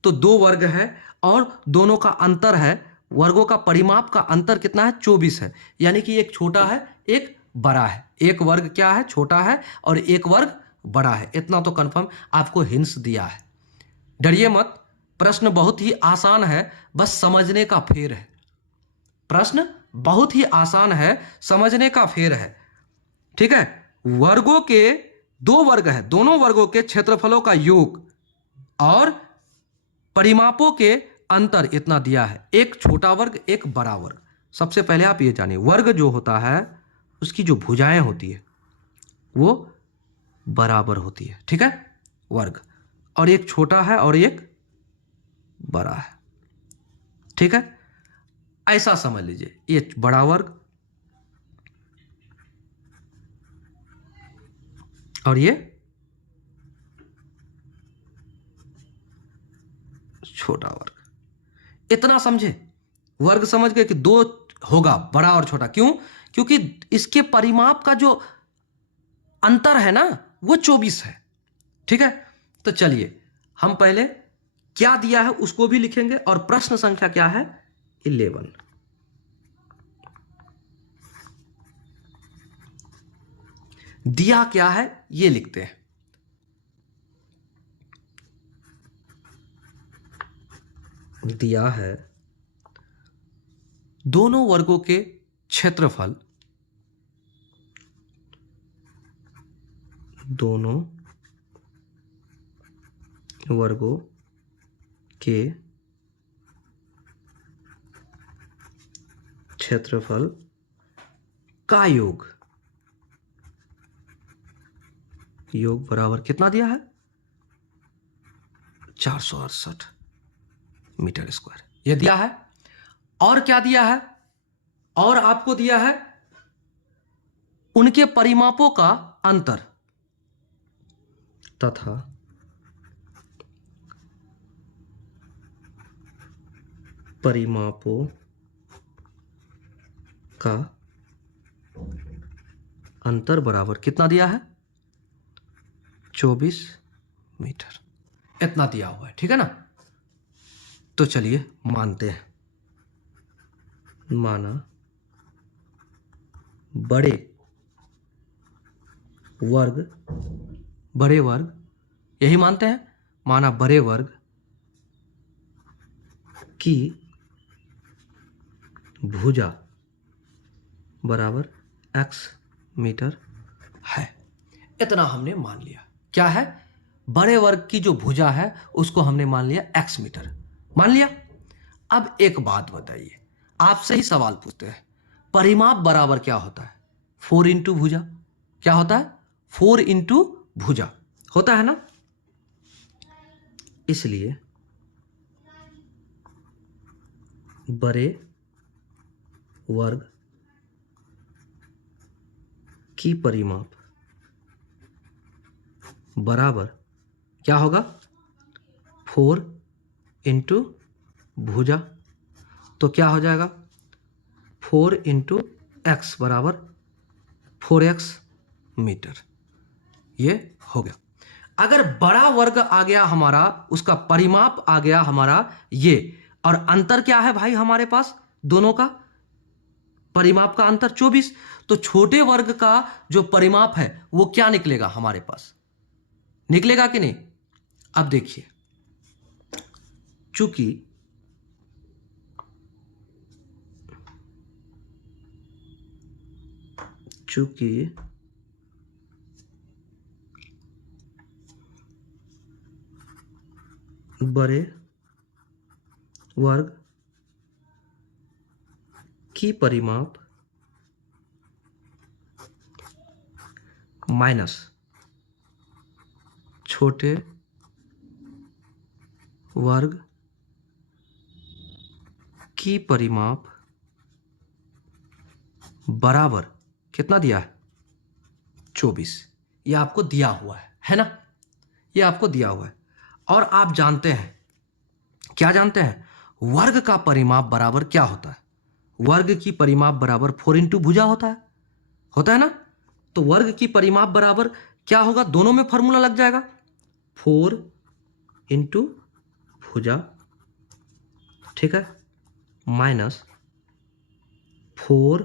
तो दो वर्ग है और दोनों का अंतर है, वर्गों का परिमाप का अंतर कितना है, 24 है। यानी कि एक छोटा है एक बड़ा है, एक वर्ग क्या है, छोटा है और एक वर्ग बड़ा है। इतना तो कंफर्म आपको हिंट्स दिया है। डरिए मत, प्रश्न बहुत ही आसान है, बस समझने का फेर है। प्रश्न बहुत ही आसान है, समझने का फेर है, ठीक है। वर्गों के, दो वर्ग है, दोनों वर्गों के क्षेत्रफलों का योग और परिमापों के अंतर इतना दिया है, एक छोटा वर्ग एक बड़ा वर्ग। सबसे पहले आप ये जानिए, वर्ग जो होता है उसकी जो भुजाएं होती है वो बराबर होती है, ठीक है, वर्ग। और एक छोटा है और एक बड़ा है, ठीक है। ऐसा समझ लीजिए, ये बड़ा वर्ग और ये छोटा वर्ग। इतना समझे, वर्ग समझ गए कि दो होगा, बड़ा और छोटा। क्यों? क्योंकि इसके परिमाप का जो अंतर है ना वो 24 है, ठीक है। तो चलिए हम पहले क्या दिया है उसको भी लिखेंगे और प्रश्न संख्या क्या है, 11। दिया क्या है ये लिखते हैं। दिया है दोनों वर्गों के क्षेत्रफल, दोनों वर्गों के क्षेत्रफल का योग, योग बराबर कितना दिया है, 468 मीटर स्क्वायर, ये दिया है। और क्या दिया है, और आपको दिया है उनके परिमापों का अंतर तथा परिमापों का अंतर बराबर कितना दिया है, 24 मीटर। इतना दिया हुआ है, ठीक है ना। तो चलिए मानते हैं, माना बड़े वर्ग, यही मानते हैं, माना बड़े वर्ग की भुजा बराबर x मीटर है। इतना हमने मान लिया। क्या है, बड़े वर्ग की जो भुजा है उसको हमने मान लिया x मीटर, मान लिया। अब एक बात बताइए, आपसे ही सवाल पूछते हैं, परिमाप बराबर क्या होता है, 4 इंटू भुजा। क्या होता है, 4 इंटू भुजा होता है ना। इसलिए बड़े वर्ग की परिमाप बराबर क्या होगा, 4 इंटू भुजा। तो क्या हो जाएगा, 4 इंटू एक्स बराबर 4x मीटर। ये हो गया। अगर बड़ा वर्ग आ गया हमारा, उसका परिमाप आ गया हमारा ये, और अंतर क्या है भाई हमारे पास दोनों का परिमाप का अंतर 24, तो छोटे वर्ग का जो परिमाप है वो क्या निकलेगा हमारे पास, निकलेगा कि नहीं। अब देखिए, चूंकि बड़े वर्ग की परिमाप माइनस छोटे वर्ग की परिमाप बराबर कितना दिया है 24, ये आपको दिया हुआ है ना, ये आपको दिया हुआ है। और आप जानते हैं, क्या जानते हैं, वर्ग का परिमाप बराबर क्या होता है, वर्ग की परिमाप बराबर 4 इंटू भुजा होता है ना। तो वर्ग की परिमाप बराबर क्या होगा, दोनों में फॉर्मूला लग जाएगा, 4 इंटू भुजा, ठीक है, माइनस 4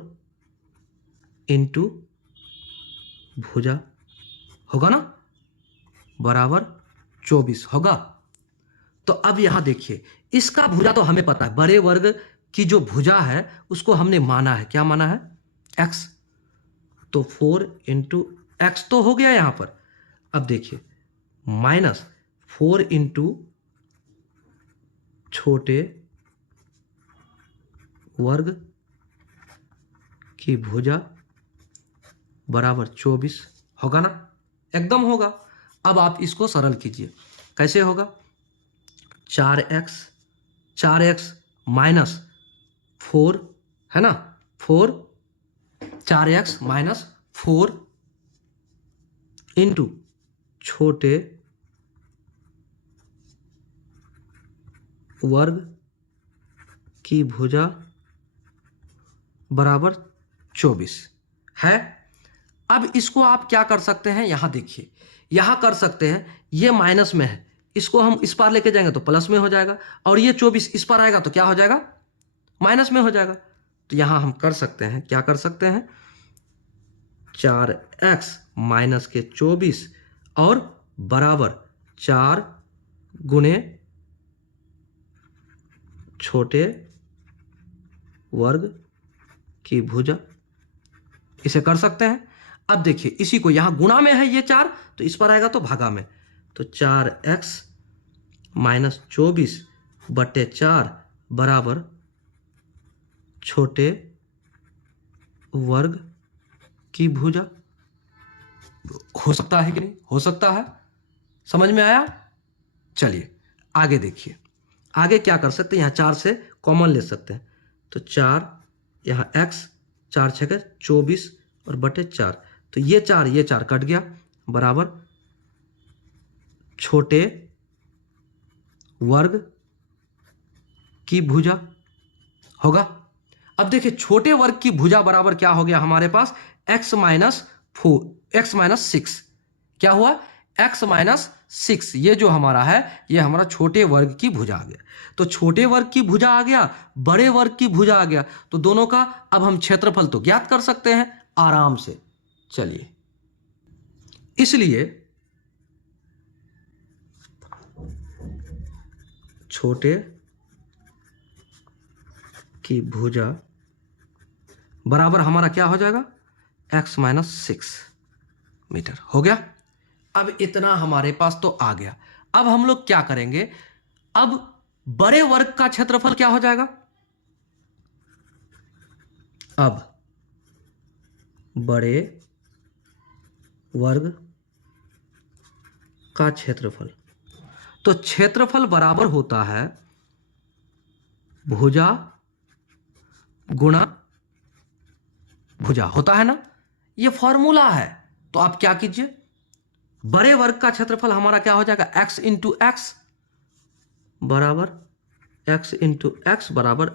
इंटू भुजा, होगा ना, बराबर 24 होगा। तो अब यहां देखिए, इसका भुजा तो हमें पता है, बड़े वर्ग की जो भुजा है उसको हमने माना है, क्या माना है, x, तो 4 इंटू एक्स तो हो गया यहां पर। अब देखिए माइनस 4 इंटू छोटे वर्ग की भुजा बराबर 24 होगा ना, एकदम होगा। अब आप इसको सरल कीजिए, कैसे होगा, 4x माइनस 4 है ना, 4, 4x माइनस 4 इंटू छोटे वर्ग की भुजा बराबर 24 है। अब इसको आप क्या कर सकते हैं, यहां देखिए, यहां कर सकते हैं, ये माइनस में है, इसको हम इस पार लेके जाएंगे तो प्लस में हो जाएगा, और ये 24 इस पार आएगा तो क्या हो जाएगा, माइनस में हो जाएगा। तो यहां हम कर सकते हैं, क्या कर सकते हैं, 4x माइनस के 24 और बराबर 4 गुणे छोटे वर्ग की भुजा, इसे कर सकते हैं। अब देखिए, इसी को यहां गुणा में है ये 4, तो इस पर आएगा तो भागा में, तो 4x माइनस 24 बटे 4 बराबर छोटे वर्ग की भुजा। हो सकता है कि नहीं, हो सकता है, समझ में आया। चलिए आगे देखिए, आगे क्या कर सकते हैं, यहां 4 से कॉमन ले सकते हैं, तो 4 यहां x, 4 6 24 और बटे 4, तो ये 4 कट गया, बराबर छोटे वर्ग की भुजा होगा। अब देखिए, छोटे वर्ग की भुजा बराबर क्या हो गया हमारे पास, x माइनस 6, क्या हुआ, x माइनस 6, ये जो हमारा है ये हमारा छोटे वर्ग की भुजा आ गया। तो छोटे वर्ग की भुजा आ गया, बड़े वर्ग की भुजा आ गया, तो दोनों का अब हम क्षेत्रफल तो ज्ञात कर सकते हैं आराम से। चलिए, इसलिए छोटे की भुजा बराबर हमारा क्या हो जाएगा, x माइनस 6 मीटर हो गया। अब इतना हमारे पास तो आ गया। अब हम लोग क्या करेंगे, अब बड़े वर्ग का क्षेत्रफल क्या हो जाएगा, अब बड़े वर्ग का क्षेत्रफल, तो क्षेत्रफल बराबर होता है भुजा गुणा भुजा, होता है ना, ये फॉर्मूला है। तो आप क्या कीजिए, बड़े वर्ग का क्षेत्रफल हमारा क्या हो जाएगा, x इंटू एक्स बराबर x इंटू एक्स बराबर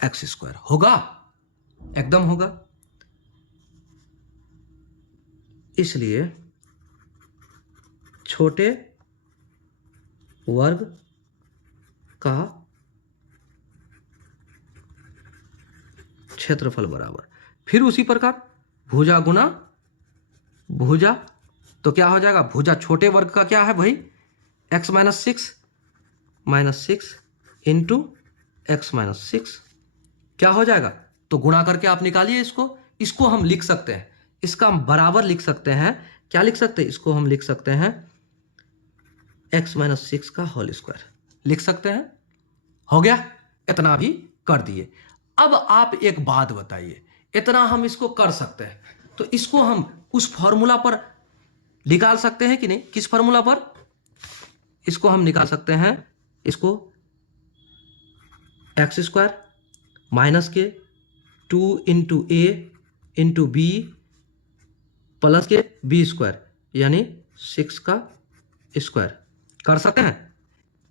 एक्स स्क्वायर, होगा, एकदम होगा। इसलिए छोटे वर्ग का क्षेत्रफल बराबर, फिर उसी प्रकार भुजा गुना भुजा, तो क्या हो जाएगा, भुजा छोटे वर्ग का क्या है भाई, x minus six into x minus six, क्या हो जाएगा, तो गुणा करके आप निकालिए इसको हम लिख सकते हैं, इसका हम बराबर लिख सकते हैं, क्या लिख सकते हैं, इसको हम लिख सकते हैं x माइनस सिक्स का होल स्क्वायर लिख सकते हैं। हो गया, इतना भी कर दिए। अब आप एक बात बताइए, इतना हम इसको कर सकते हैं तो इसको हम उस फॉर्मूला पर निकाल सकते हैं कि नहीं, किस फॉर्मूला पर, इसको हम निकाल सकते हैं, इसको एक्स स्क्वायर माइनस के 2 इंटू ए इंटू बी प्लस के बी स्क्वायर यानी 6 का स्क्वायर कर सकते हैं।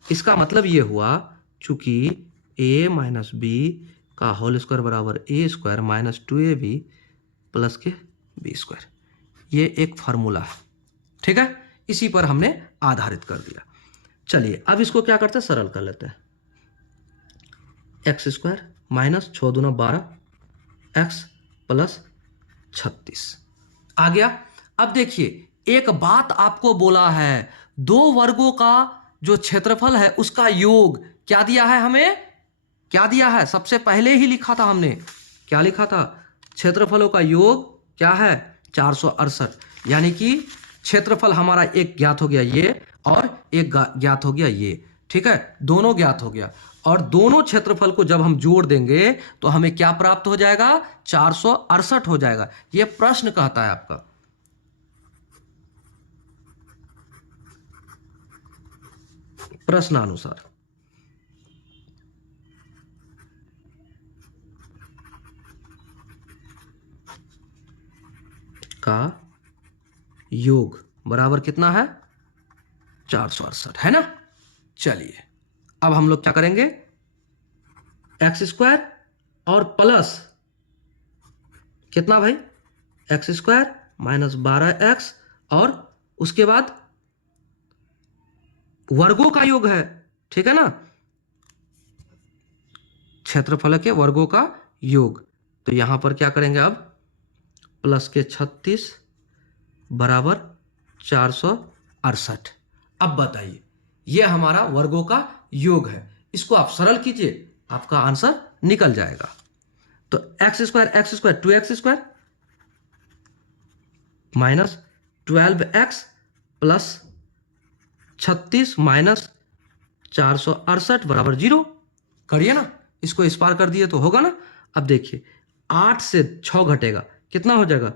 इसका मतलब ये हुआ चूंकि a माइनस बी का होल स्क्वायर बराबर ए स्क्वायर माइनस 2ab प्लस के बी स्क्वायर, ये एक फार्मूला है, ठीक है, इसी पर हमने आधारित कर दिया। चलिए अब इसको क्या करते हैं, सरल कर लेते हैं, एक्स स्क्वायर माइनस 6 दूना 12 एक्स प्लस 36 आ गया। अब देखिए एक बात आपको बोला है, दो वर्गों का जो क्षेत्रफल है उसका योग क्या दिया है, हमें क्या दिया है, सबसे पहले ही लिखा था हमने, क्या लिखा था, क्षेत्रफलों का योग क्या है 468, यानी कि क्षेत्रफल हमारा एक ज्ञात हो गया ये और एक ज्ञात हो गया ये, ठीक है, दोनों ज्ञात हो गया, और दोनों क्षेत्रफल को जब हम जोड़ देंगे तो हमें क्या प्राप्त हो जाएगा, 468 हो जाएगा। ये प्रश्न कहता है आपका, प्रश्नानुसार का योग बराबर कितना है, 468 है ना। चलिए अब हम लोग क्या करेंगे, एक्स स्क्वायर और प्लस कितना भाई, एक्स स्क्वायर माइनस 12x और उसके बाद वर्गों का योग है, ठीक है ना, क्षेत्रफल के वर्गों का योग, तो यहां पर क्या करेंगे अब, प्लस के 36 बराबर 468। अब बताइए ये हमारा वर्गों का योग है, इसको आप सरल कीजिए आपका आंसर निकल जाएगा। तो x square 2x² minus 12x plus 36 minus 468 बराबर 0, करिए ना, इसको इस पार कर दिए तो होगा ना। अब देखिए 8 से 6 घटेगा कितना हो जाएगा,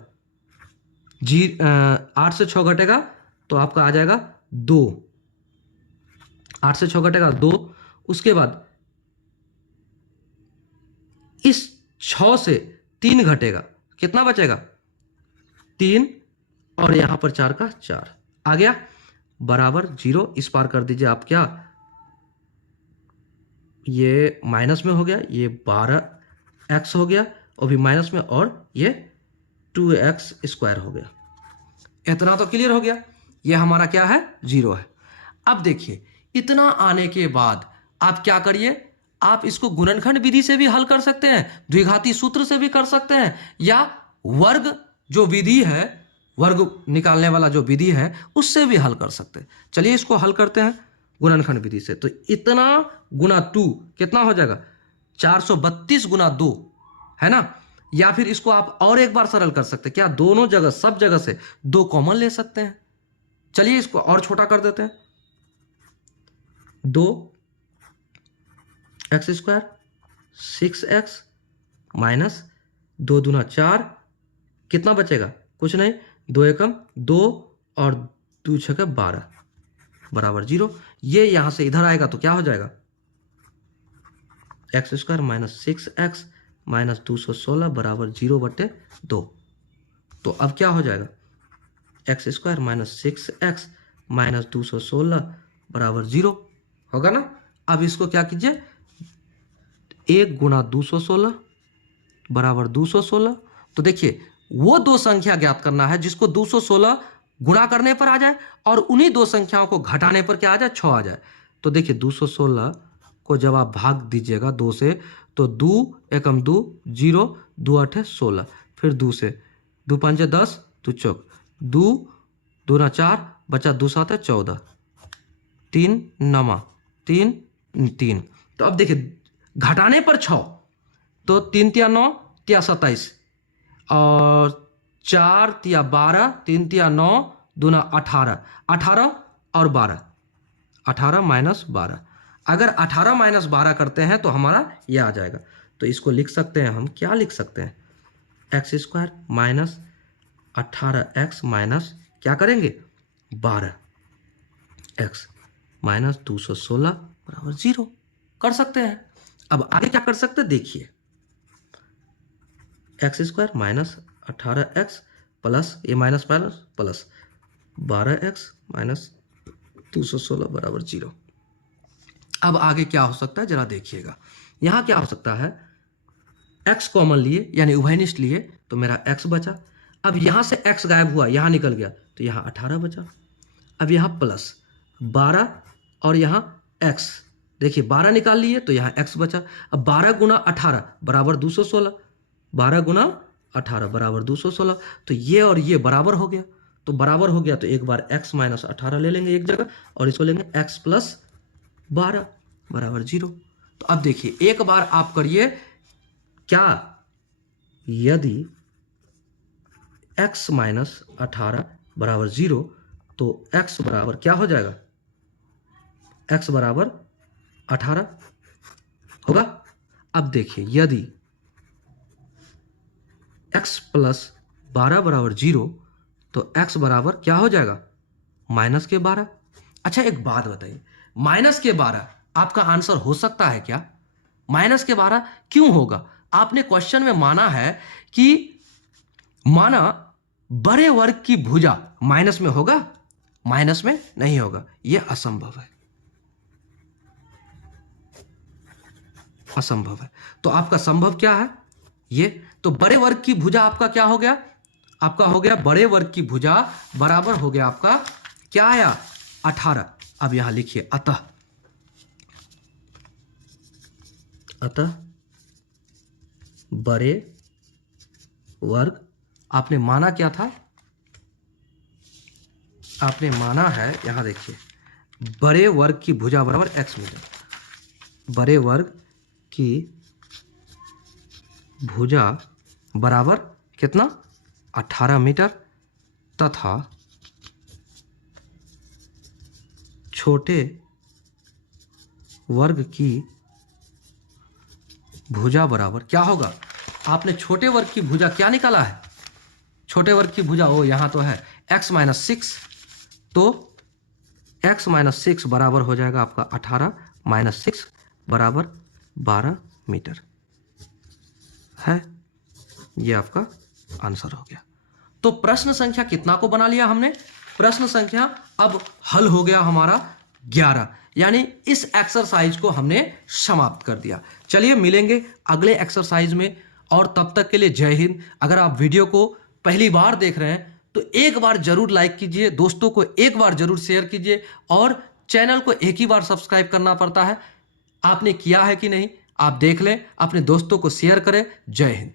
8 से 6 घटेगा तो आपका आ जाएगा 2, 8 से 6 घटेगा 2, उसके बाद इस 6 से 3 घटेगा कितना बचेगा 3, और यहां पर 4 का 4 आ गया बराबर 0, इस पार कर दीजिए आप, क्या ये माइनस में हो गया, ये 12x हो गया और भी माइनस में, और ये 2x² हो गया, इतना तो क्लियर हो गया, ये हमारा क्या है 0 है। अब देखिए इतना आने के बाद आप क्या करिए, आप इसको गुणनखंड विधि से भी हल कर सकते हैं, द्विघाती सूत्र से भी कर सकते हैं, या वर्ग जो विधि है, वर्ग निकालने वाला जो विधि है उससे भी हल कर सकते हैं। चलिए इसको हल करते हैं गुणनखंड विधि से, तो इतना गुना 2 कितना हो जाएगा 432 गुना 2 है ना, या फिर इसको आप और एक बार सरल कर सकते हैं, क्या दोनों जगह सब जगह से 2 कॉमन ले सकते हैं। चलिए इसको और छोटा कर देते हैं, 2x² 6x माइनस 2 दूना 4 कितना बचेगा, कुछ नहीं, 2 एकम 2 और 2 छक्के 12 बराबर 0, ये यहां से इधर आएगा तो क्या हो जाएगा, x² माइनस 6x माइनस 216 बराबर 0/2, तो अब क्या हो जाएगा, x² माइनस 6x माइनस 216 बराबर 0 होगा ना। अब इसको क्या कीजिए, 1 गुना 216 बराबर 216, तो देखिए वो दो संख्या ज्ञात करना है जिसको 216 गुणा करने पर आ जाए और उन्हीं दो संख्याओं को घटाने पर क्या आ जाए, 6 आ जाए। तो देखिए 216 को जब आप भाग दीजिएगा 2 से, तो 2 एकम 2 0, 2 8 16, फिर 2 से, 2 5 10, 2 चौक 2 2 ना 4, बचा 2 7 14, 3 नमा 3 3। तो अब देखिए घटाने पर 6, तो 3 तिया 9 तिया 27 और 4 तिया 12, 3 तिया 9, 2 ना 18, 18 और 12, 18 माइनस 12। अगर 18 माइनस 12 करते हैं तो हमारा यह आ जाएगा। तो इसको लिख सकते हैं हम, क्या लिख सकते हैं, x square minus 18x minus क्या करेंगे 12 एक्स माइनस 216 बराबर 0 कर सकते हैं। अब आगे क्या कर सकते हैं देखिए, X square minus 18x plus ये minus minus plus 12x minus 216 बराबर 0। अब आगे क्या हो सकता है जरा देखिएगा, यहां क्या हो सकता है, x कॉमन लिए यानी उभयनिष्ठ लिए तो मेरा x बचा। अब यहां से x गायब हुआ, यहां निकल गया तो यहां 18 बचा। अब यहां प्लस 12 और यहां x, देखिए 12 निकाल लिए तो यहां x बचा। अब 12 गुना 18 बराबर 216, 12 गुना 18 बराबर 216, तो ये और ये बराबर हो गया। तो बराबर हो गया तो एक बार x माइनस 18 ले लेंगे एक जगह और इसको लेंगे x प्लस 12 बराबर 0। तो अब देखिए एक बार आप करिए, क्या यदि x माइनस 18 बराबर 0 तो x बराबर क्या हो जाएगा, x बराबर 18 होगा। अब देखिए यदि x प्लस 12 बराबर 0 तो x बराबर क्या हो जाएगा, माइनस के 12। अच्छा एक बात बताइए, माइनस के 12 आपका आंसर हो सकता है क्या, माइनस के 12 क्यों होगा। आपने क्वेश्चन में माना है कि माना बड़े वर्ग की भुजा माइनस में होगा, माइनस में नहीं होगा, यह असंभव है, असंभव है। तो आपका संभव क्या है ये, तो बड़े वर्ग की भुजा आपका क्या हो गया, आपका हो गया बड़े वर्ग की भुजा बराबर हो गया आपका क्या आया 18। अब यहां लिखिए अतः, अतः बड़े वर्ग, आपने माना क्या था, आपने माना है यहां देखिए बड़े वर्ग की भुजा बराबर x मीटर, बड़े वर्ग की भुजा बराबर कितना 18 मीटर तथा छोटे वर्ग की भुजा बराबर क्या होगा, आपने छोटे वर्ग की भुजा क्या निकाला है, छोटे वर्ग की भुजा ओ यहां तो है x माइनस 6, तो x माइनस 6 बराबर हो जाएगा आपका 18 माइनस 6 बराबर 12 मीटर है, ये आपका आंसर हो गया। तो प्रश्न संख्या कितना को बना लिया हमने, प्रश्न संख्या अब हल हो गया हमारा 11, यानी इस एक्सरसाइज को हमने समाप्त कर दिया। चलिए मिलेंगे अगले एक्सरसाइज में, और तब तक के लिए जय हिंद। अगर आप वीडियो को पहली बार देख रहे हैं तो एक बार जरूर लाइक कीजिए, दोस्तों को एक बार जरूर शेयर कीजिए, और चैनल को एक ही बार सब्सक्राइब करना पड़ता है, आपने किया है कि नहीं आप देख लें, अपने दोस्तों को शेयर करें। जय हिंद।